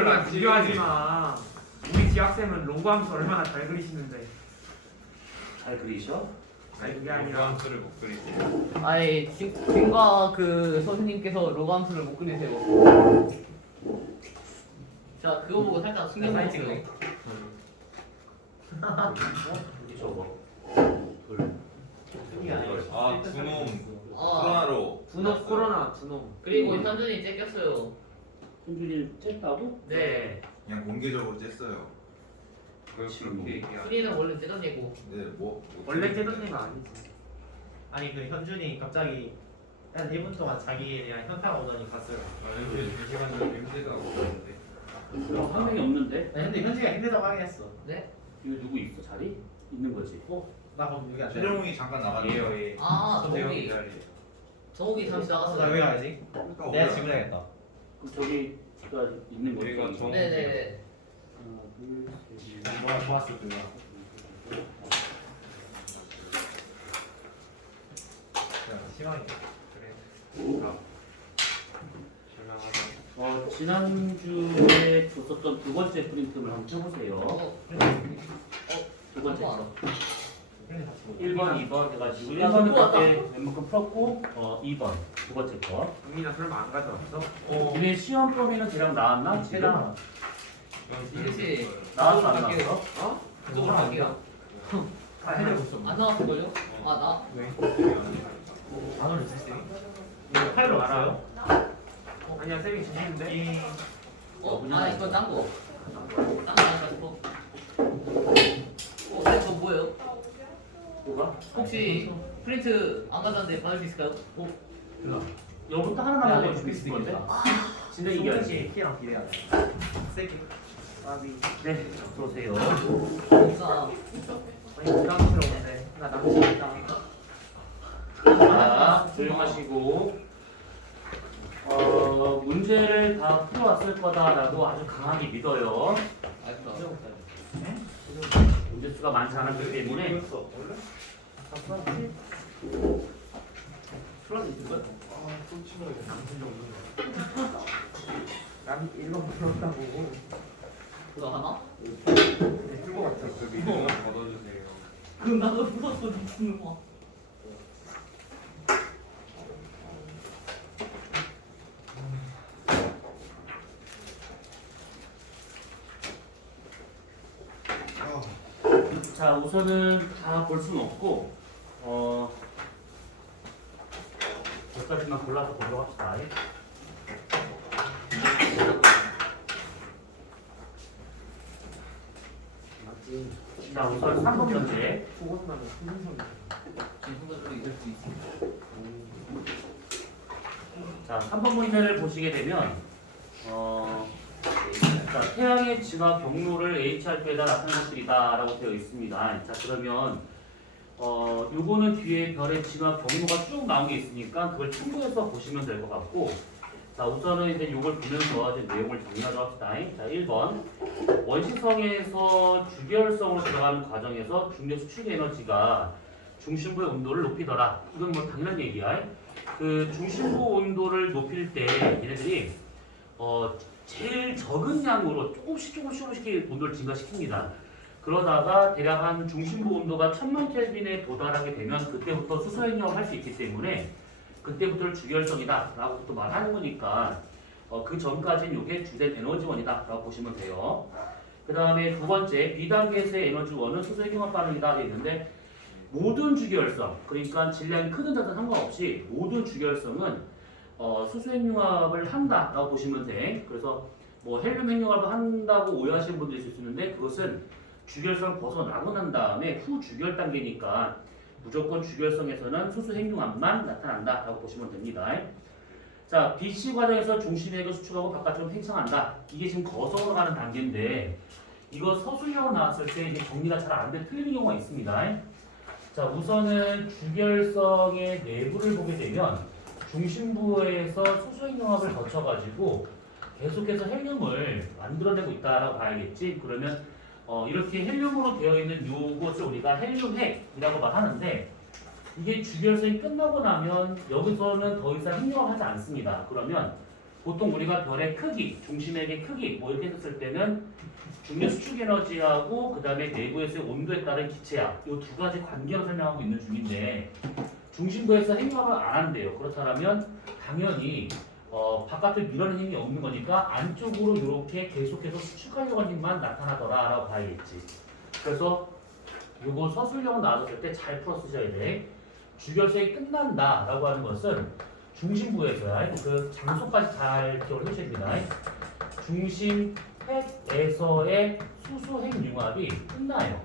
지학생이랑 비교하지 마. 우리 지학생은 로그함수 얼마나 잘 그리시는데. 잘 그리셔? 아니 그게 아니라 로그함수를 못 그리세요. 아니 진과 그 선생님께서 로그함수를 못 그리세요. 자 그거 보고 살짝 신경 쓰이네. 어디 저거? 아 두놈 아 코로나로 두놈 코로나 두놈. 그리고 현준이 째꼈어요. 현준이를 쨌다고? 네. 그냥 공개적으로 쬐어요. 순위는 원래 째던 얘고. 네, 뭐 원래 째던 애가 아니지. 아니 그 현준이 갑자기 한 1분 동안 자기에 대한 현타가 오더니 갔어요. 아 이렇게 2시간 전에 냄새가 나는데. 그럼 한 명이 없는데? 아니, 근데 현준이가 힘들다고 하긴 했어. 네? 이거 누구 있어? 자리? 있는 거지? 나 그럼 여기 앉아. 최정웅이 잠깐 나갔네요. 예. 아 선재형 정욱이. 기다리. 정욱이 잠시 나 왜 나갔어요. 가야지? 그러니까 내가 오늘 질문해야겠다. 그럼 저기가 있는 거지? 여기가 정- 네네네. 하나, 둘, 셋, 뭐가 좋았을 거야. 시간이 그래. 실망하다. 지난주에 줬었던 두 번째 프린트를 한번 펴보세요. 두 번째 거. 1번, 2번 해가지고 1번은 그때 웬만큼 풀었고 2번 두 번째 거. 국민아 설마 안 가져왔어? 니네 시험 범위는 대략 나왔나? 지금? 이것이 나왔어 안 갈게요. 나왔어? 어? 그쪽으로 갈게요. 다 해내고 있어. 안 나왔을걸요? 아 안 올렸어 쌤이? 이거 파일 없어요? 아니야 쌤이 주시는데. 나? 아 이거 딴 거. 딴거 가지고. 이거 뭐예요? 뭐가? 혹시 프린트 안 가져왔는데 받을 수 있을까요? 여부터 하나 남았는데 줄수 있을 건데? 진짜 이겨야지. 이게 키랑 비례하네. 세게. 네, 들어오세요. 없어. 아니 부담스러운데. 나 남친 있다. 자, 조용하시고 문제를 다 풀어왔을 거다라고 아주 강하게 믿어요. 문제 수가 많지 않았기 때문에 남 일반 부럽다고. 그거 하나? 풀것 같아. 그 미드만 걷어주세요. 그럼 나도 풀었어 미친놈아. 자, 우선은 다 볼 수는 없고 몇 가지만 골라서 보도록 합시다. 자, 우선 3번 문제. 그것만 흥분성. 지금부터 이럴 수 있어. 자, 3번 문제를 보시게 되면 자, 태양의 진화 경로를 HR표에다 나타낸 것들이다라고 되어 있습니다. 자, 그러면 요거는 뒤에 별의 진화 경로가 쭉 나온 게 있으니까 그걸 참고해서 보시면 될 것 같고, 자, 우선은 이제 요걸 보면서 이제 내용을 정리하도록 합시다. 자, 1번 원시성에서 주결성으로 들어가는 과정에서 중력 수축 에너지가 중심부의 온도를 높이더라. 이건 뭐 당연한 얘기야. 그 중심부 온도를 높일 때 얘네들이 제일 적은 양으로 조금씩 온도를 증가시킵니다. 그러다가 대략 한 중심부 온도가 1000만 켈빈에 도달하게 되면 그때부터 수소 핵융합을 할 수 있기 때문에 그때부터를 주결성이다 라고 또 말하는 거니까 그 전까지는 이게 주된 에너지원이다 라고 보시면 돼요. 그 다음에 두 번째 비단계에서의 에너지원은 수소 핵융합 반응이다 되어 있는데, 모든 주결성, 그러니까 질량이 크든 작든 상관없이 모든 주결성은 수소 핵융합을 한다라고 보시면 돼. 그래서 뭐 헬륨 핵융합을 한다고 오해하시는 분들이 있을 수 있는데, 그것은 주결성을 벗어나고 난 다음에 후 주결 단계니까 무조건 주결성에서는 수소 핵융합만 나타난다라고 보시면 됩니다. 자, BC 과정에서 중심핵을 수축하고 바깥쪽으로 팽창한다. 이게 지금 거성으로 가는 단계인데, 이거 서술형으로 나왔을 때 이제 정리가 잘 안 돼 틀리는 경우가 있습니다. 자, 우선은 주결성의 내부를 보게 되면 중심부에서 수소 핵융합을 거쳐가지고 계속해서 헬륨을 만들어내고 있다라고 봐야겠지. 그러면 이렇게 헬륨으로 되어 있는 이것을 우리가 헬륨핵이라고 말하는데, 이게 주결성이 끝나고 나면 여기서는 더 이상 핵융합을 하지 않습니다. 그러면 보통 우리가 별의 크기, 중심액의 크기 뭐 이렇게 했을 때는 중력 수축 에너지하고 그 다음에 내부에서의 온도에 따른 기체압 이 두 가지 관계로 설명하고 있는 중인데 중심부에서 행력을 안 한대요. 그렇다면 당연히 바깥을 밀어내는 힘이 없는 거니까 안쪽으로 이렇게 계속해서 수축하려고 하는 힘만 나타나더라라고 봐야겠지. 그래서 이거 서술형으로 나왔을 때 잘 풀어 쓰셔야 돼. 주결석이 끝난다라고 하는 것은 중심부에서야 그 장소까지 잘 기억을 해주셔야 됩니다. 중심 핵에서의 수소핵 융합이 끝나요.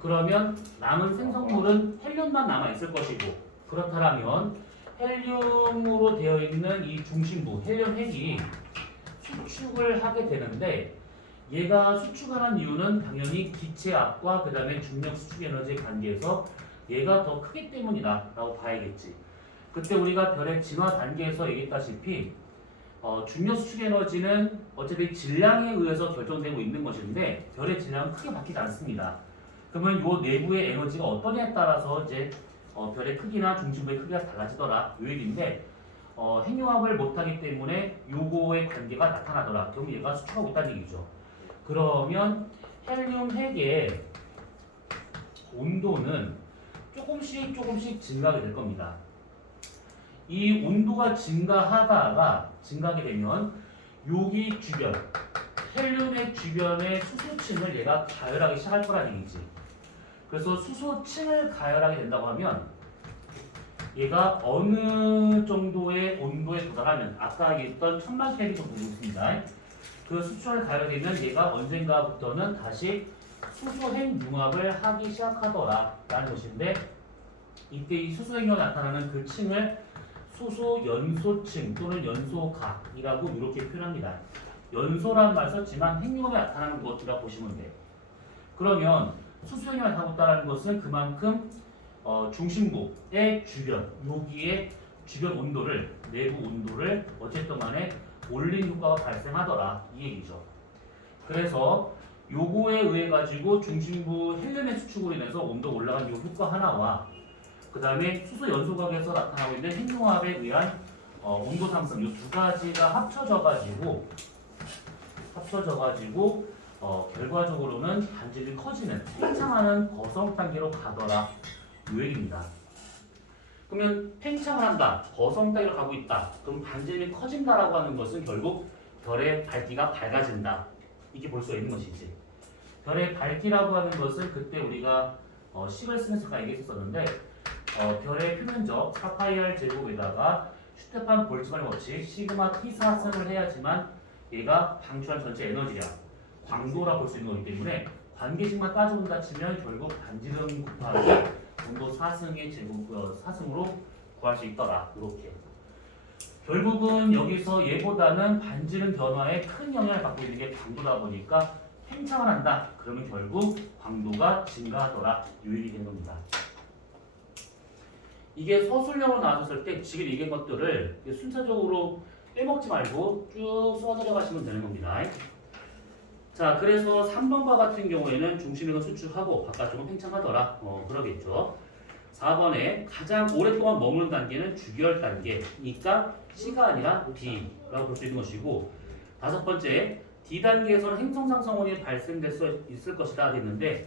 그러면 남은 생성물은 헬륨만 남아 있을 것이고 그렇다면 헬륨으로 되어 있는 이 중심부 헬륨 핵이 수축을 하게 되는데 얘가 수축하는 이유는 당연히 기체압과 그 다음에 중력 수축 에너지의 관계에서 얘가 더 크기 때문이다라고 봐야겠지. 그때 우리가 별의 진화 단계에서 얘기했다시피 중력 수축 에너지는 어차피 질량에 의해서 결정되고 있는 것인데 별의 질량은 크게 바뀌지 않습니다. 그러면 요 내부의 에너지가 어떠냐에 따라서 이제 별의 크기나 중심부의 크기가 달라지더라 요 얘기인데 핵융합을 못하기 때문에 요거의 관계가 나타나더라. 그럼 얘가 수축하고 있다는 얘기죠. 그러면 헬륨 핵의 온도는 조금씩 증가하게 될 겁니다. 이 온도가 증가하게 되면 여기 주변 헬륨의 주변의 수소층을 얘가 가열하기 시작할 거라는 얘기지. 그래서 수소층을 가열하게 된다고 하면 얘가 어느 정도의 온도에 도달하면 아까 얘기했던 1000만 켈빈 정도 있습니다. 그 수소를 가열되면 얘가 언젠가부터는 다시 수소핵 융합을 하기 시작하더라라는 것인데 이때 이 수소핵이 나타나는 그 층을 수소연소층 또는 연소각이라고 이렇게 표현합니다. 연소라는 말 썼지만 핵융합이 나타나는 것이라고 보시면 돼요. 그러면 수소핵이 나타났다는 것은 그만큼 중심부의 주변 여기에 주변 온도를 내부 온도를 어쨌든 간에 올린 효과가 발생하더라 이 얘기죠. 그래서 요거에 의해 가지고 중심부 헬륨의 수축으로 인해서 온도가 올라간 이 효과 하나와 그 다음에 수소 연소각에서 나타나고 있는 핵융합에 의한 온도 상승 이 두 가지가 합쳐져 가지고 결과적으로는 반지름이 커지는 팽창하는 거성 단계로 가더라 이 얘기입니다. 그러면 팽창을 한다, 거성 단계로 가고 있다. 그럼 반지름이 커진다라고 하는 것은 결국 별의 밝기가 밝아진다. 이렇게 볼 수가 있는 것이지. 별의 밝기라고 하는 것은 그때 우리가 식을 쓰면서 얘기했었는데 별의 표면적 4파이R 제곱에다가 슈테판 볼츠만의 법칙 시그마 T 사승을 해야지만 얘가 방출한 전체 에너지량 광도라 볼 수 있는 거기 때문에 관계식만 따져본다 치면 결국 반지름 곱하기 온도 4승의 제곱 4승으로 구할 수 있더라. 이렇게 결국은 여기서 얘보다는 반지름 변화에 큰 영향을 받고 있는 게 광도다 보니까 팽창을 한다. 그러면 결국 광도가 증가하더라. 이 얘기 된 겁니다. 이게 서술형으로 나왔을 때 지금 얘기한 것들을 순차적으로 빼먹지 말고 쭉 써들어 가시면 되는 겁니다. 자, 그래서 3번과 같은 경우에는 중심에서 수축하고 바깥쪽은 팽창하더라. 그러겠죠. 4번에 가장 오랫동안 머무는 단계는 주결 단계니까 C가 아니라 D라고 볼 수 있는 것이고 5번째 D단계에서는 행성상성운이 발생될 수 있을 것이다 했는데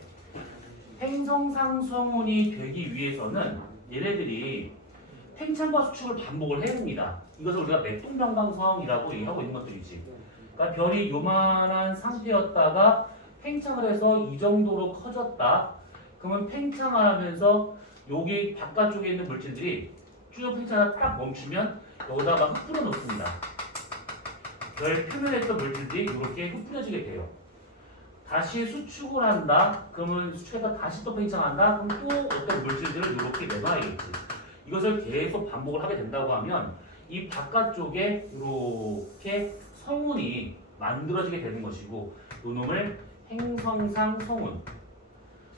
행성상성운이 되기 위해서는 얘네들이 팽창과 수축을 반복을 해야 됩니다. 이것을 우리가 맥동병광성이라고 얘기하고 있는 것들이지. 그러니까 별이 요만한 상태였다가 팽창을 해서 이 정도로 커졌다. 그러면 팽창을 하면서 여기 바깥쪽에 있는 물질들이 쭉 팽창하다 딱 멈추면 여기다가 흩뿌려 놓습니다. 별 표면에 있던 물질들이 이렇게 흩뿌려지게 돼요. 다시 수축을 한다. 그러면 수축해서 다시 또 팽창한다. 그럼 또 어떤 물질들을 이렇게 내놔야겠지. 이것을 계속 반복을 하게 된다고 하면 이 바깥쪽에 이렇게 성운이 만들어지게 되는 것이고 이놈을 행성상 성운.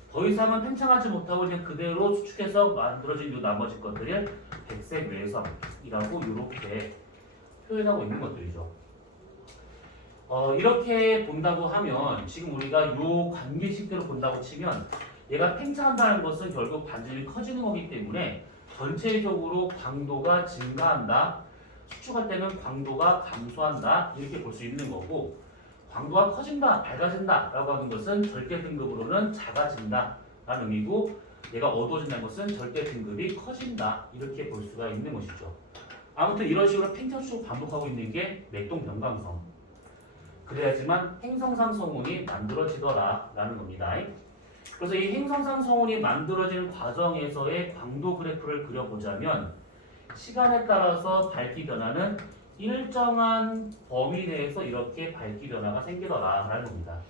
더 이상은 팽창하지 못하고 그냥 그대로 수축해서 만들어진 이 나머지 것들을 백색 외성이라고 이렇게 표현하고 있는 것들이죠. 이렇게 본다고 하면 지금 우리가 이 관계식대로 본다고 치면 얘가 팽창한다는 것은 결국 반지름이 커지는 거기 때문에 전체적으로 광도가 증가한다. 수축할 때는 광도가 감소한다 이렇게 볼 수 있는 거고 광도가 커진다, 밝아진다 라고 하는 것은 절대 등급으로는 작아진다 라는 의미고 얘가 어두워진다는 것은 절대 등급이 커진다 이렇게 볼 수가 있는 것이죠. 아무튼 이런 식으로 팽창축 반복하고 있는 게 맥동 변광성. 그래야지만 행성상 성운이 만들어지더라 라는 겁니다. 그래서 이 행성상 성운이 만들어지는 과정에서의 광도 그래프를 그려보자면 시간에 따라서 밝기 변화는 일정한 범위 내에서 이렇게 밝기 변화가 생기더라 라는 겁니다.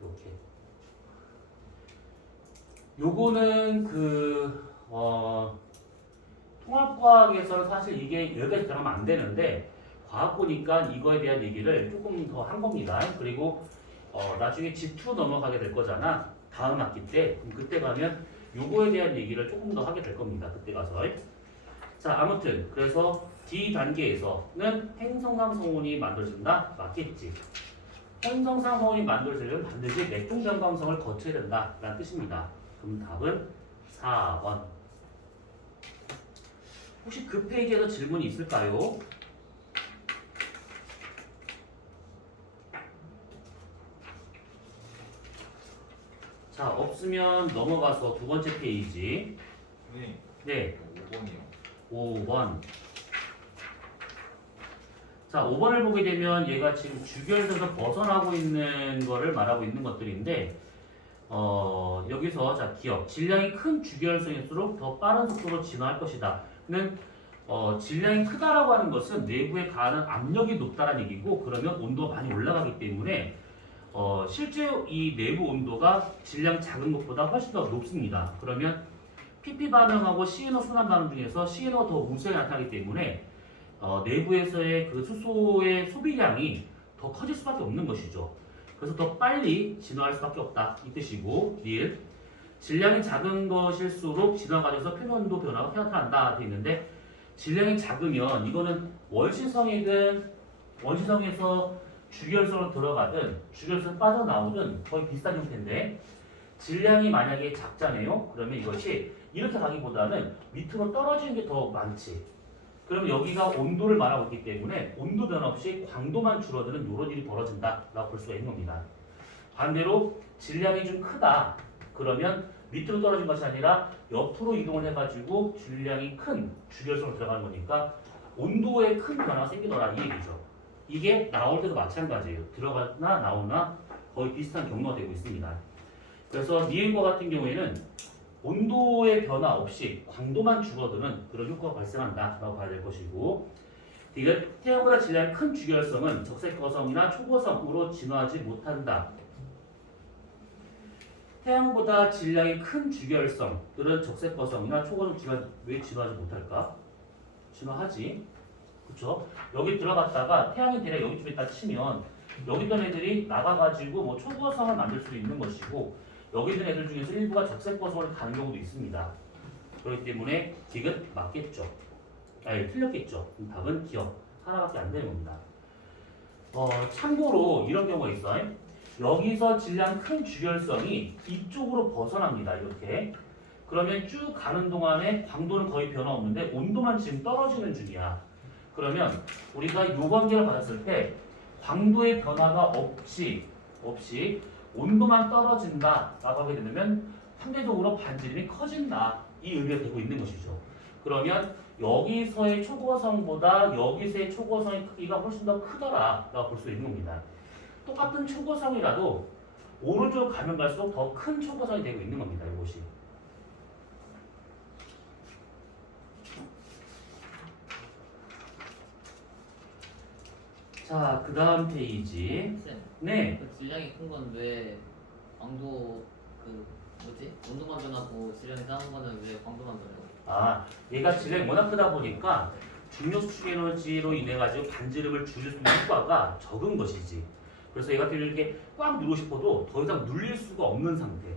이렇게. 요거는 통합과학에서는 사실 이게 여기까지 들어가면 안 되는데 과학 보니까 이거에 대한 얘기를 조금 더 한 겁니다. 그리고 나중에 G2 넘어가게 될 거잖아. 다음 학기 때. 그럼 그때 가면 요거에 대한 얘기를 조금 더 하게 될 겁니다. 그때 가서. 자, 아무튼 그래서 D 단계에서는 행성상 성운이 만들어진다? 맞겠지. 행성상 성운이 만들어지려면 반드시 맥동 변광성을 거쳐야 된다 라는 뜻입니다. 그럼 답은 4번. 혹시 그 페이지에서 질문이 있을까요? 자, 없으면 넘어가서 두 번째 페이지. 네. 네, 5번이요. 5번. 자, 5번을 보게 되면 얘가 지금 주결에서 벗어나고 있는 거를 말하고 있는 것들인데 여기서 자, 기억. 질량이 큰 주결성일수록 더 빠른 속도로 진화할 것이다. 는 질량이 크다라고 하는 것은 내부에 가하는 압력이 높다라는 얘기고 그러면 온도가 많이 올라가기 때문에 실제 이 내부 온도가 질량 작은 것보다 훨씬 더 높습니다. 그러면 PP 반응하고 CNO 순환 반응 중에서 CNO가 더 우세하게 나타나기 때문에 내부에서의 그 수소의 소비량이 더 커질 수밖에 없는 것이죠. 그래서 더 빨리 진화할 수밖에 없다 이 뜻이고 1. 질량이 작은 것일수록 진화 과정에서 표면온도 변화가 나타난다 돼 있는데 질량이 작으면 이거는 원시성이든 원시성에서 주결성으로 들어가든 주결성 빠져나오든 거의 비슷한 형태인데 질량이 만약에 작잖아요. 그러면 이것이 이렇게 가기보다는 밑으로 떨어지는 게 더 많지. 그러면 여기가 온도를 말하고 있기 때문에 온도 변화 없이 광도만 줄어드는 이런 일이 벌어진다라고 볼 수가 있는 겁니다. 반대로 질량이 좀 크다. 그러면 밑으로 떨어진 것이 아니라 옆으로 이동을 해가지고 질량이 큰 주결성으로 들어가는 거니까 온도에 큰 변화가 생기더라 이 얘기죠. 이게 나올 때도 마찬가지예요. 들어가나 나오나 거의 비슷한 경로가 되고 있습니다. 그래서 니은과 같은 경우에는 온도의 변화 없이 광도만 줄어드는 그런 효과가 발생한다라고 봐야 될 것이고 디귿 태양보다 질량이 큰 주결성은 적색거성이나 초고성으로 진화하지 못한다. 태양보다 질량이 큰 주결성들은 적색거성이나 초고성 왜 진화하지 못할까? 진화하지. 그쵸? 여기 들어갔다가 태양이 대략 여기쯤에 딱 치면 여기 있던 애들이 나가가지고 뭐 초고성을 만들 수도 있는 것이고 여기 있는 애들 중에서 일부가 적색거성을 가는 경우도 있습니다. 그렇기 때문에 디귿 맞겠죠. 아니 틀렸겠죠. 답은 기억. 하나밖에 안 되는 겁니다. 참고로 이런 경우가 있어요. 여기서 질량 큰 주결성이 이쪽으로 벗어납니다. 이렇게. 그러면 쭉 가는 동안에 광도는 거의 변화 없는데 온도만 지금 떨어지는 중이야. 그러면 우리가 이 관계를 받았을 때 광도의 변화가 없이 온도만 떨어진다라고 하게 되면 상대적으로 반지름이 커진다. 이 의미가 되고 있는 것이죠. 그러면 여기서의 초고성보다 여기서의 초고성의 크기가 훨씬 더 크더라라고 볼 수 있는 겁니다. 똑같은 초고성이라도 오른쪽 가면 갈수록 더 큰 초고성이 되고 있는 겁니다. 이것이. 자, 그 다음 페이지. 쌤, 네. 그 질량이 큰 건 왜 광도 그 뭐지? 온도만 변하고 질량이 작은 거는 왜 광도만 변해요? 아, 얘가 질량이 워낙 크다 보니까 중력 수축 에너지로 인해 가지고 반지름을 줄일 수 있는 효과가 적은 것이지. 그래서 얘가 이렇게 꽉 누르고 싶어도 더 이상 눌릴 수가 없는 상태.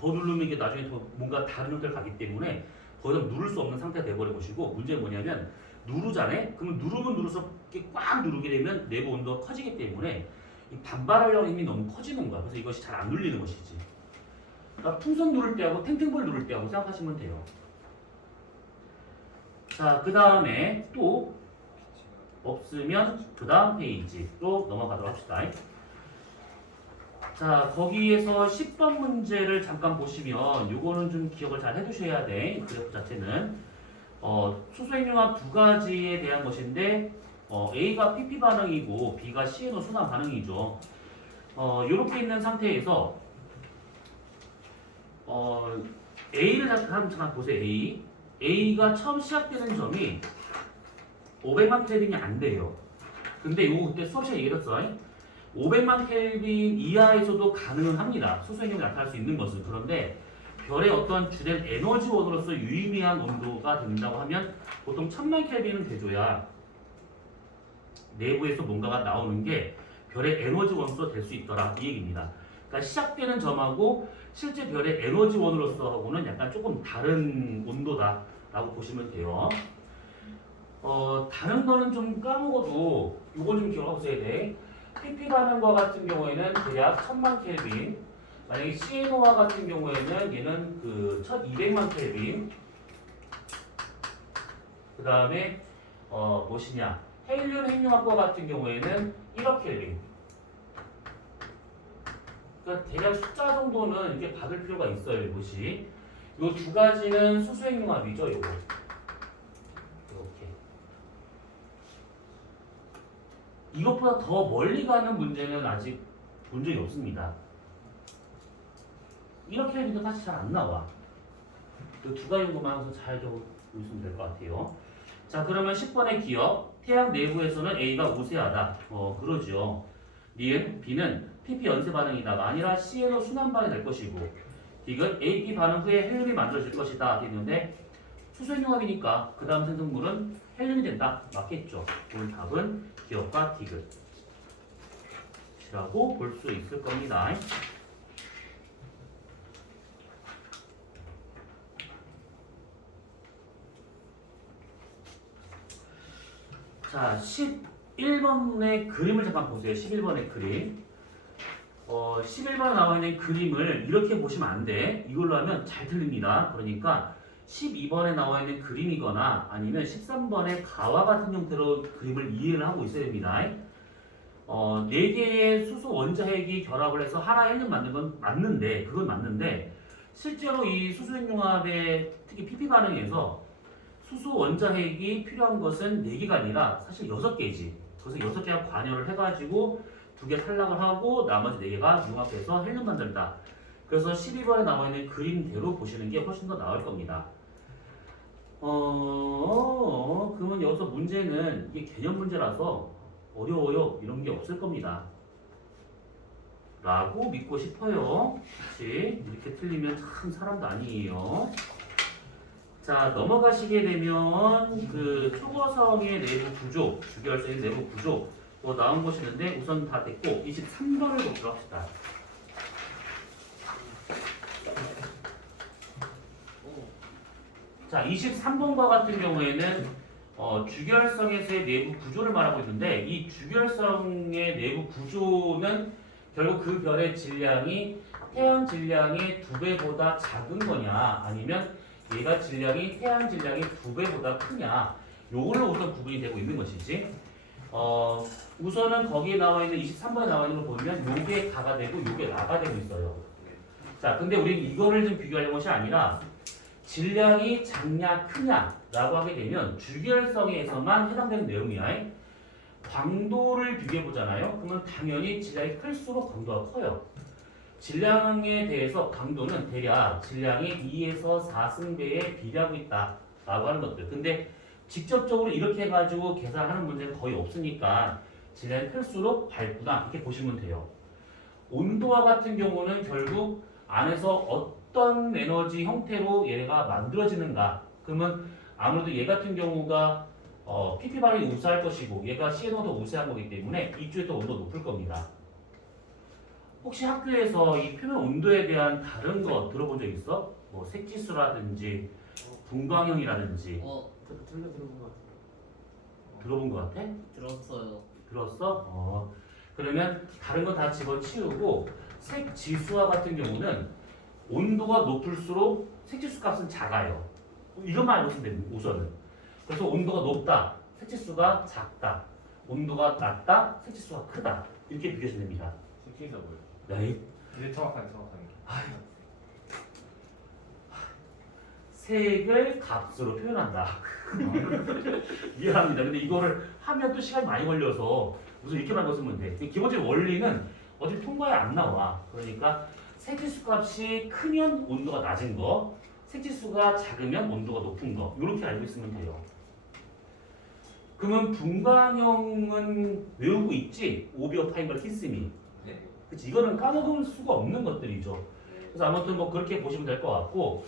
더 누르면 이게 나중에 더 뭔가 다른 형태를 가기 때문에 더 이상 누를 수 없는 상태가 돼버린 것이고 문제는 뭐냐면 누르잖아요. 그러면 누르면 누를수록 이렇게 꽉 누르게 되면 내부 온도가 커지기 때문에 이 반발하려는 힘이 너무 커지는 거야. 그래서 이것이 잘 안 눌리는 것이지. 그러니까 풍선 누를 때하고 탱탱볼 누를 때하고 생각하시면 돼요. 자, 그 다음에 또 없으면 그 다음 페이지로 넘어가도록 합시다. 자, 거기에서 10번 문제를 잠깐 보시면 요거는 좀 기억을 잘 해두셔야 돼. 그래프 자체는 수소행융합 두 가지에 대한 것인데 A가 PP 반응이고 B가 CNO 순환 반응이죠. 이렇게 있는 상태에서 A를 잠깐 보세요. A가 처음 시작되는 점이 500만 켈빈이 안 돼요. 근데 이거 그때 수업 시간에 얘기했어. 500만 켈빈 이하에서도 가능은 합니다. 수소행력이 나타날 수 있는 것은. 그런데 별의 어떤 주된 에너지원으로서 유의미한 온도가 된다고 하면 보통 1000만 켈빈은 돼줘야 내부에서 뭔가가 나오는 게 별의 에너지원으로서 될 수 있더라 이 얘기입니다. 그러니까 시작되는 점하고 실제 별의 에너지원으로서하고는 약간 조금 다른 온도다라고 보시면 돼요. 다른 거는 좀 까먹어도 이걸 좀 기억하셔야 돼. PP 반응과 같은 경우에는 대략 1000만 켈빈. 만약에 CNO와 같은 경우에는 얘는 그 1200만 켈빈. 그 다음에 무엇이냐? 헬륨 핵융합과 같은 경우에는 1억 켈빈. 그러니까 대략 숫자 정도는 이렇게 받을 필요가 있어요. 이것이. 이 두 가지는 수소 핵융합이죠. 요거. 이것보다 더 멀리 가는 문제는 아직 본 적이 없습니다. 이렇게 해도 사실 잘 안 나와. 그 두 가지 정도만 해서 잘 적어주시면 될 것 같아요. 자, 그러면 10번의 기억. 태양 내부에서는 A가 우세하다. 그러죠. 니은 B는 PP 연쇄 반응이다가 아니라 CNO 순환 반응이 될 것이고, D는 AP 반응 후에 헬륨이 만들어질 것이다. 되는데 수소핵융합이니까 그 다음 생성물은 헬륨이 된다. 맞겠죠? 오늘 답은 기억과 디귿이라고 볼 수 있을 겁니다. 자, 11번의 그림을 잠깐 보세요. 11번의 그림. 11번에 나와 있는 그림을 이렇게 보시면 안 돼. 이걸로 하면 잘 틀립니다. 그러니까 12번에 나와 있는 그림이거나 아니면 13번의 가와 같은 형태로 그림을 이해를 하고 있어야 됩니다. 4개의 수소 원자핵이 결합을 해서 하나 헬륨 만든 건 맞는데, 그건 맞는데 실제로 이 수소핵융합의 특히 PP 반응에서 수소 원자핵이 필요한 것은 4개가 아니라 사실 6개지. 그래서 6개가 관여를 해가지고 2개 탈락을 하고 나머지 4개가 융합해서 헬륨 만든다. 그래서 12번에 나와 있는 그림대로 보시는 게 훨씬 더 나을 겁니다. 그러면 여기서 문제는 이게 개념 문제라서 어려워요. 이런 게 없을 겁니다. 라고 믿고 싶어요. 그치? 이렇게 틀리면 참 사람도 아니에요. 자, 넘어가시게 되면 그 초고성의 내부 구조, 주결성의 내부 구조 나온 것이 있는데 우선 다 됐고 23번을 보도록 합시다. 자, 23번과 같은 경우에는 주결성에서의 내부 구조를 말하고 있는데 이 주결성의 내부 구조는 결국 그 별의 질량이 태양 질량의 2배보다 작은 거냐 아니면 얘가 질량이 태양 질량의 2배보다 크냐 요걸로 우선 구분이 되고 있는 것이지. 우선은 거기에 나와 있는 23번에 나와 있는 걸 보면 요게 가가 되고 요게 나가 되고 있어요. 자, 근데 우리 이거를 좀 비교하려는 것이 아니라 질량이 작냐 크냐 라고 하게 되면 주결성에서만 해당되는 내용이야. 광도를 비교해 보잖아요. 그러면 당연히 질량이 클수록 광도가 커요. 질량에 대해서 강도는 대략 질량의 2에서 4승배에 비례하고 있다 라고 하는 것들. 근데 직접적으로 이렇게 해가지고 계산하는 문제는 거의 없으니까 질량이 클수록 밝구나 이렇게 보시면 돼요. 온도와 같은 경우는 결국 안에서 어떤 에너지 형태로 얘가 만들어지는가. 그러면 아무래도 얘 같은 경우가 PP 반응이 우세할 것이고 얘가 CNO도 우세한 거기 때문에 이쪽에서 온도 높을 겁니다. 혹시 학교에서 이 표면 온도에 대한 다른 거 들어본 적 있어? 뭐 색지수라든지 분광형이라든지 들어본 것 같아요. 들어본 것 같아? 들었어요. 들었어? 그러면 다른 거 다 집어치우고 색지수와 같은 경우는 온도가 높을수록 색지수 값은 작아요. 이것만 알고 있으면 됩니다. 우선은. 그래서 온도가 높다. 색지수가 작다. 온도가 낮다. 색지수가 크다. 이렇게 비교하시면 됩니다. 스키에서 뭐예요? 네. 이제 정확하게. 색을 값으로 표현한다. 미안합니다. 근데 이거를 하면 또 시간이 많이 걸려서 무슨 이렇게만 넣으면 돼. 기본적인 원리는 어차피 통과에 안 나와. 그러니까 색지수 값이 크면 온도가 낮은 거, 색지수가 작으면 온도가 높은 거. 이렇게 알고 있으면 돼요. 그러면 분광형은 외우고 있지? 오비어 파인걸 키스미. 네. 그치? 이거는 까먹을 수가 없는 것들이죠. 그래서 아무튼 뭐 그렇게 보시면 될 것 같고,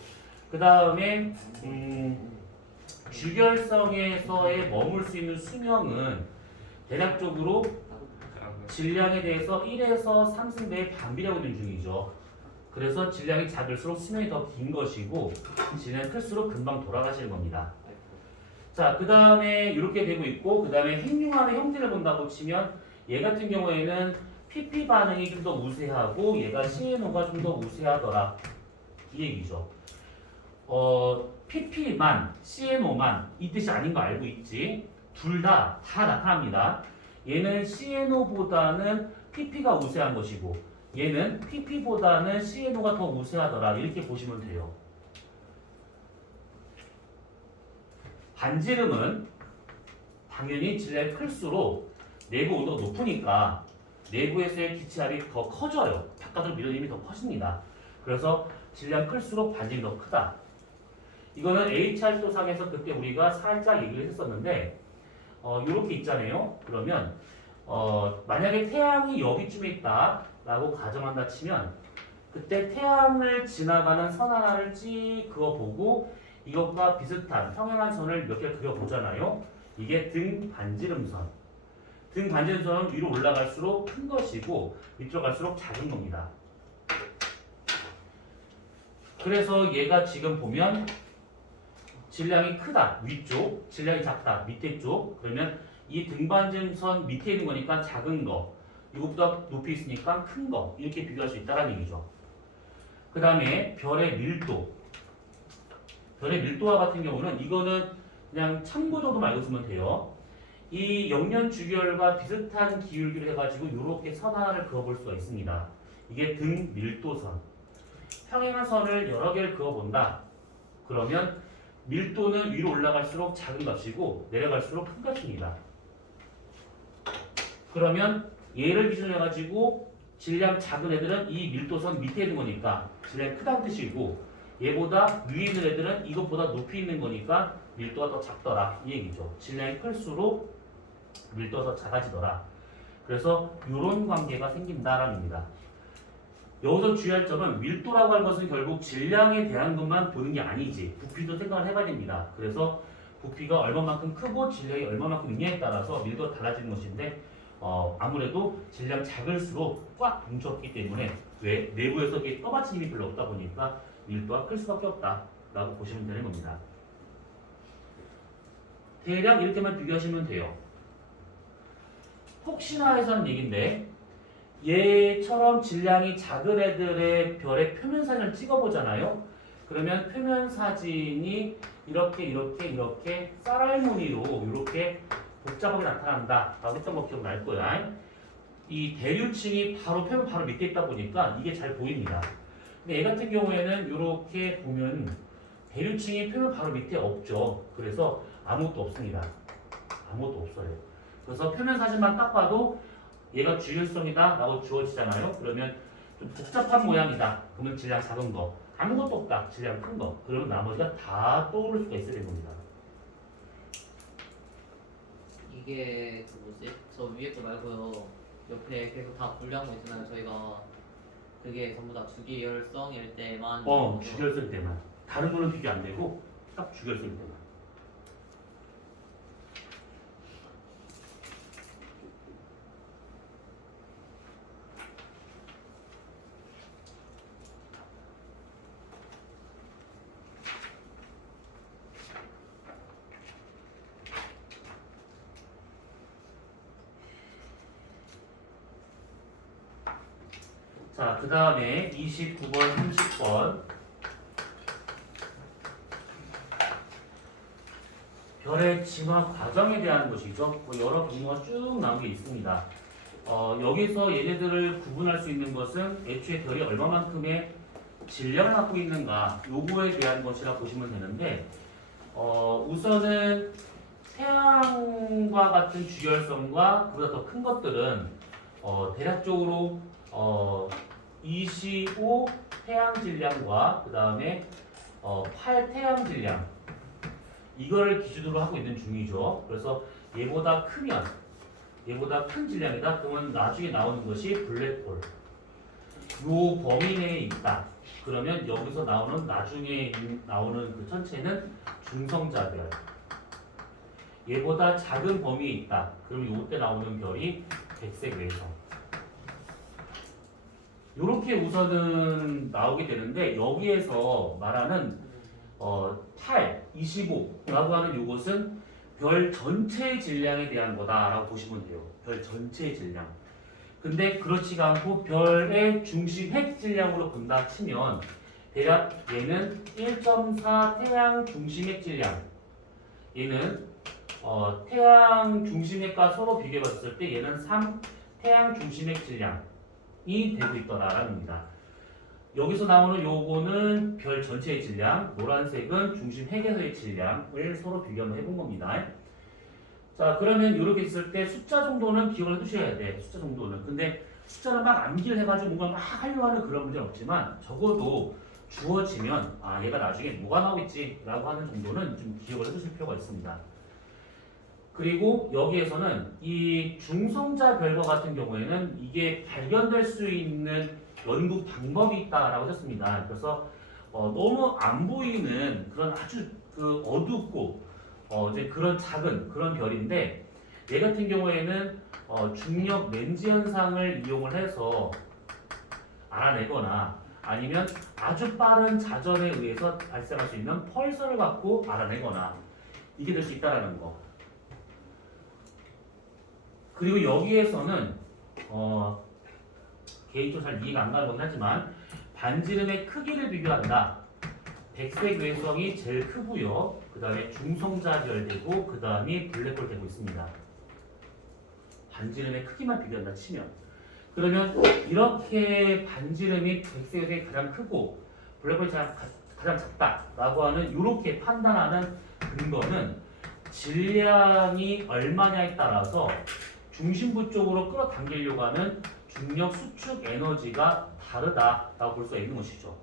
그 다음에 주결성에서의 머물 수 있는 수명은 대략적으로 질량에 대해서 1에서 3승배의 반비례하고 있는 중이죠. 그래서 질량이 작을수록 수명이 더 긴 것이고 질량이 클수록 금방 돌아가시는 겁니다. 자, 그 다음에 이렇게 되고 있고, 그 다음에 핵융합의 형태를 본다고 치면 얘 같은 경우에는 PP 반응이 좀 더 우세하고 얘가 CNO가 좀 더 우세하더라. 이 얘기죠. PP만, CNO만 이 뜻이 아닌 거 알고 있지? 둘 다 나타납니다. 얘는 CNO보다는 PP가 우세한 것이고 얘는 PP보다는 CNO가 더 우세하더라. 이렇게 보시면 돼요. 반지름은 당연히 질량이 클수록 내부 온도가 높으니까 내부에서의 기체압이 더 커져요. 바깥으로 밀어내는 힘이 더 커집니다. 그래서 질량 클수록 반지름이 더 크다. 이거는 HR도상에서 그때 우리가 살짝 얘기를 했었는데 이렇게 있잖아요. 그러면 만약에 태양이 여기쯤에 있다 라고 가정한다 치면 그때 태양을 지나가는 선 하나를 찍 그어보고 이것과 비슷한 평행한 선을 몇 개를 그려보잖아요. 이게 등 반지름선. 등 반지름선은 위로 올라갈수록 큰 것이고 밑으로 갈수록 작은 겁니다. 그래서 얘가 지금 보면 질량이 크다 위쪽, 질량이 작다 밑에 쪽. 그러면 이 등반지름선 밑에 있는 거니까 작은 거, 이것보다 높이 있으니까 큰 거, 이렇게 비교할 수 있다는 얘기죠. 그 다음에 별의 밀도. 별의 밀도와 같은 경우는 이거는 그냥 참고 정도만 알고 있으면 돼요. 이 영면 주결과 비슷한 기울기를 해가지고 이렇게 선 하나를 그어볼 수가 있습니다. 이게 등 밀도선. 평행한 선을 여러 개를 그어본다. 그러면 밀도는 위로 올라갈수록 작은 값이고 내려갈수록 큰 값입니다. 그러면 얘를 기준으로 해가지고 질량 작은 애들은 이 밀도선 밑에 있는 거니까 질량이 크다는 뜻이고 얘보다 위에 있는 애들은 이것보다 높이 있는 거니까 밀도가 더 작더라 이 얘기죠. 질량이 클수록 밀도가 더 작아지더라. 그래서 이런 관계가 생긴다라는 겁니다. 여기서 주의할 점은 밀도라고 하는 것은 결국 질량에 대한 것만 보는 게 아니지 부피도 생각을 해봐야 됩니다. 그래서 부피가 얼마만큼 크고 질량이 얼마만큼 있냐에 따라서 밀도가 달라지는 것인데 아무래도 질량 작을수록 꽉 뭉쳤기 때문에 왜 내부에서 이게 떠받친 힘이 별로 없다 보니까 밀도가 클 수밖에 없다 라고 보시면 되는 겁니다. 대략 이렇게만 비교하시면 돼요. 혹시나 해서 하는 얘기인데 얘처럼 질량이 작은 애들의 별의 표면 사진을 찍어보잖아요. 그러면 표면 사진이 이렇게 쌀알무늬로 이렇게 복잡하게 나타난다 라고 했던 거 기억날 거야. 이 대류층이 표면 바로 밑에 있다 보니까 이게 잘 보입니다. 근데 얘 같은 경우에는 이렇게 보면 대류층이 표면 바로 밑에 없죠. 그래서 아무것도 없습니다. 아무것도 없어요. 그래서 표면 사진만 딱 봐도 얘가 주율성이다 라고 주어지잖아요. 그러면 좀 복잡한 모양이다. 그러면 질량 작은 거. 아무것도 없다. 질량 큰 거. 그러면 나머지가 다 떠오를 수가 있어야 되는 겁니다. 이게 저 위에 거 말고요. 옆에 계속 다 분류한 거 있잖아요. 저희가 그게 전부 다 주기열성일 때만. 주결성 때만. 다른 거는 비교 안 되고 딱 주결성 때만. 자, 그 다음에 29번, 30번 별의 진화 과정에 대한 것이죠. 여러 경로가 쭉 나온 게 있습니다. 여기서 얘네들을 구분할 수 있는 것은 애초에 별이 얼마만큼의 질량을 갖고 있는가 요거에 대한 것이라 보시면 되는데 우선은 태양과 같은 주결성과 그보다 더 큰 것들은 대략적으로 25 태양 질량과 그 다음에 8 태양 질량 이걸 기준으로 하고 있는 중이죠. 그래서 얘보다 큰 질량이다. 그러면 나중에 나오는 것이 블랙홀. 요 범위 내에 있다. 그러면 여기서 나중에 나오는 그 천체는 중성자별. 얘보다 작은 범위에 있다. 그러면 요때 나오는 별이 백색 외성. 요렇게 우선은 나오게 되는데 여기에서 말하는 8, 25라고 하는 요것은 별 전체의 질량에 대한 거다라고 보시면 돼요. 별 전체의 질량. 근데 그렇지가 않고 별의 중심 핵 질량으로 본다 치면 대략 얘는 1.4 태양 중심 핵 질량. 얘는 태양 중심 핵과 서로 비교해 봤을 때 얘는 3 태양 중심 핵 질량이 되고 있더라라는 겁니다. 여기서 나오는 요거는 별 전체의 질량, 노란색은 중심 핵에서의 질량을 서로 비교 한번 해본 겁니다. 자, 그러면 이렇게 있을 때 숫자 정도는 기억을 해두셔야 돼. 숫자 정도는. 근데 숫자를 막 암기를 해가지고 뭔가 막 하려고 하는 그런 문제는 없지만 적어도 주어지면 얘가 나중에 뭐가 나오겠지라고 하는 정도는 좀 기억을 해두실 필요가 있습니다. 그리고 여기에서는 이 중성자 별과 같은 경우에는 이게 발견될 수 있는 연구 방법이 있다라고 하셨습니다. 그래서 너무 안 보이는 그런 아주 그 어둡고 이제 그런 작은 그런 별인데 얘 같은 경우에는 중력 렌즈 현상을 이용을 해서 알아내거나 아니면 아주 빠른 자전에 의해서 발생할 수 있는 펄서를 갖고 알아내거나 이게 될 수 있다라는 거. 그리고 여기에서는 개인적으로 잘 이해가 안 가는 거긴 하지만 반지름의 크기를 비교한다. 백색 외성이 제일 크고요. 그 다음에 중성자별 되고 그 다음에 블랙홀 되고 있습니다. 반지름의 크기만 비교한다 치면 그러면 이렇게 반지름이 백색 외성이 가장 크고 블랙홀이 가장 작다라고 하는 이렇게 판단하는 근거는 질량이 얼마냐에 따라서 중심부 쪽으로 끌어당기려고 하는 중력 수축 에너지가 다르다라고 볼 수가 있는 것이죠.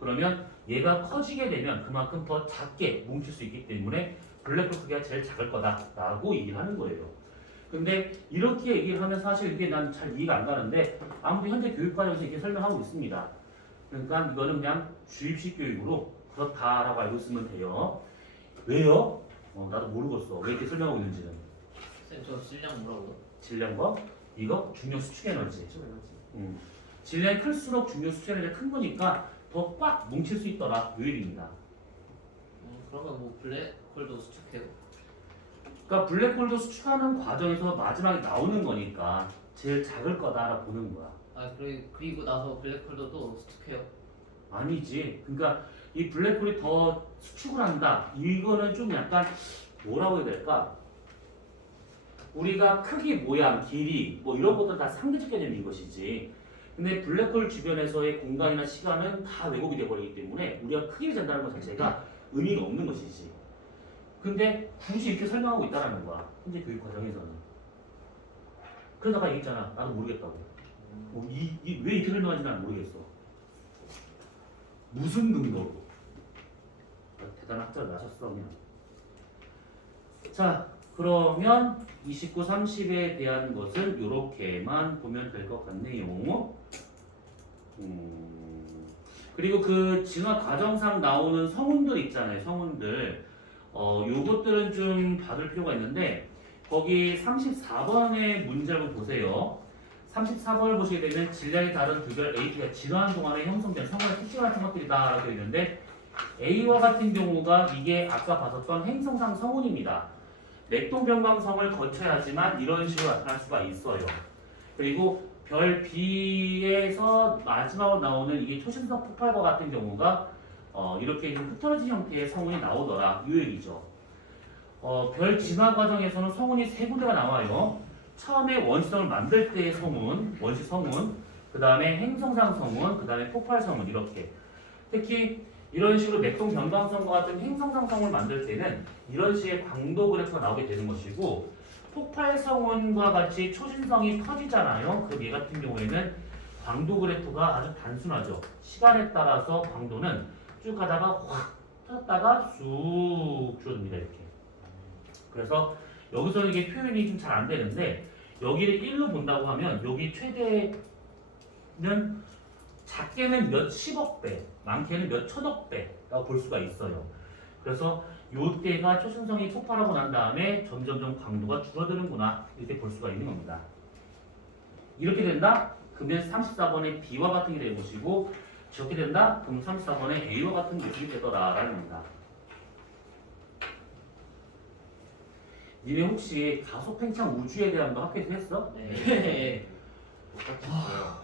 그러면 얘가 커지게 되면 그만큼 더 작게 뭉칠 수 있기 때문에 블랙홀 크기가 제일 작을 거다라고 얘기를 하는 거예요. 근데 이렇게 얘기를 하면 사실 이게 난 잘 이해가 안 가는데 아무도 현재 교육과정에서 이렇게 설명하고 있습니다. 그러니까 이거는 그냥 주입식 교육으로 그렇다라고 알고 있으면 돼요. 왜요? 나도 모르겠어. 왜 이렇게 설명하고 있는지는. 쌤, 저 질량 뭐라고요? 질량과 이거 중력 수축 에너지. 질량이 클수록 중력 수축 에너지가 큰 거니까 더 꽉 뭉칠 수 있더라. 요 얘기입니다. 그러면 뭐 블랙홀도 수축해요? 그러니까 블랙홀도 수축하는 과정에서 마지막에 나오는 거니까 제일 작을 거다라고 보는 거야. 그리고 나서 블랙홀도 또 수축해요? 아니지. 그러니까 이 블랙홀이 더 수축을 한다. 이거는 좀 약간 뭐라고 해야 될까? 우리가 크기, 모양, 길이 뭐 이런 것들 다 상대적 개념인 것이지. 근데 블랙홀 주변에서의 공간이나 시간은 다 왜곡이 돼버리기 때문에 우리가 크기를 재는다는 것 자체가 의미가 없는 것이지. 근데 굳이 이렇게 설명하고 있다는 거야. 현재 교육 과정에서는. 그러다가 얘기했잖아. 나도 모르겠다고. 왜 이렇게 설명하는지 난 모르겠어. 무슨 근거로? 대단한 학자를 나셨어 그냥. 자, 그러면 29, 30에 대한 것은 이렇게만 보면 될 것 같네요. 그리고 그 진화 과정상 나오는 성운들 있잖아요. 성운들. 요것들은 좀 받을 필요가 있는데 거기 34번의 문제를 보세요. 34번을 보시게 되면 질량이 다른 두 별 A가 진화하는 동안에 형성된 성운의 특징 같은 것들이다 라고 되어 있는데 A와 같은 경우가 이게 아까 봤었던 행성상 성운입니다. 맥동병광성을 거쳐야지만 이런 식으로 나타날 수가 있어요. 그리고 별 B에서 마지막으로 나오는 이게 초신성 폭발과 같은 경우가 이렇게 좀 흩어진 형태의 성운이 나오더라 이 얘기죠. 별 진화 과정에서는 성운이 세 군데가 나와요. 처음에 원시성을 만들 때의 성운, 원시 성운, 그 다음에 행성상 성운, 그 다음에 폭발 성운 이렇게. 특히 이런 식으로 맥동 변광성과 같은 행성상 성운을 만들 때는 이런 식의 광도 그래프가 나오게 되는 것이고, 폭발 성운과 같이 초신성이 커지잖아요. 그럼 얘 같은 경우에는 광도 그래프가 아주 단순하죠. 시간에 따라서 광도는 쭉 가다가 확 떴다가 쑥 줄어듭니다. 이렇게. 그래서 여기서는 이게 표현이 좀 잘 안 되는데, 여기를 1로 본다고 하면 여기 최대는 작게는 몇 십억 배, 많게는 몇 천억 배라고 볼 수가 있어요. 그래서 요때가 초신성이 폭발하고 난 다음에 점점점 광도가 줄어드는구나, 이렇게 볼 수가 있는 겁니다. 이렇게 된다? 그러면 34번의 B와 같은 게 되고, 저렇게 된다? 그럼 34번의 A와 같은 모습이 되더라라는 겁니다. 니네 혹시 가속 팽창 우주에 대한 거 학교에서 했어? 네. 똑같이 있어요.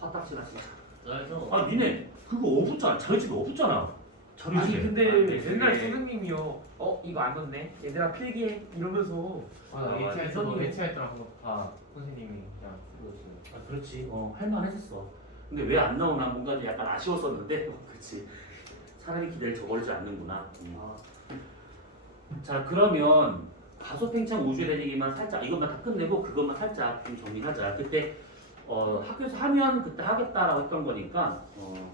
화딱지나 진짜. 그래서 아 니네 그거 없었잖아. 자기 집에 없었잖아. 자기 아니 집에. 근데 네, 맨날 그게- 선생님이요. 이거 안 넣네. 얘들아 필기해 이러면서. 맞아. 맞아. AT할 선생님. AT할 때랑 그거 다 선생님이 그냥 쓰고 있어요. 아 그렇지. 할만했었어. 근데 왜 안 나오나 뭔가 좀 약간 아쉬웠었는데. 그렇지. 차라리 기대를 저버리지 않는구나. 자 그러면 가속 팽창 우주에 대한 얘기만 살짝 이것만 다 끝내고 그것만 살짝 좀 정리하자. 그때 학교에서 하면 그때 하겠다라고 했던 거니까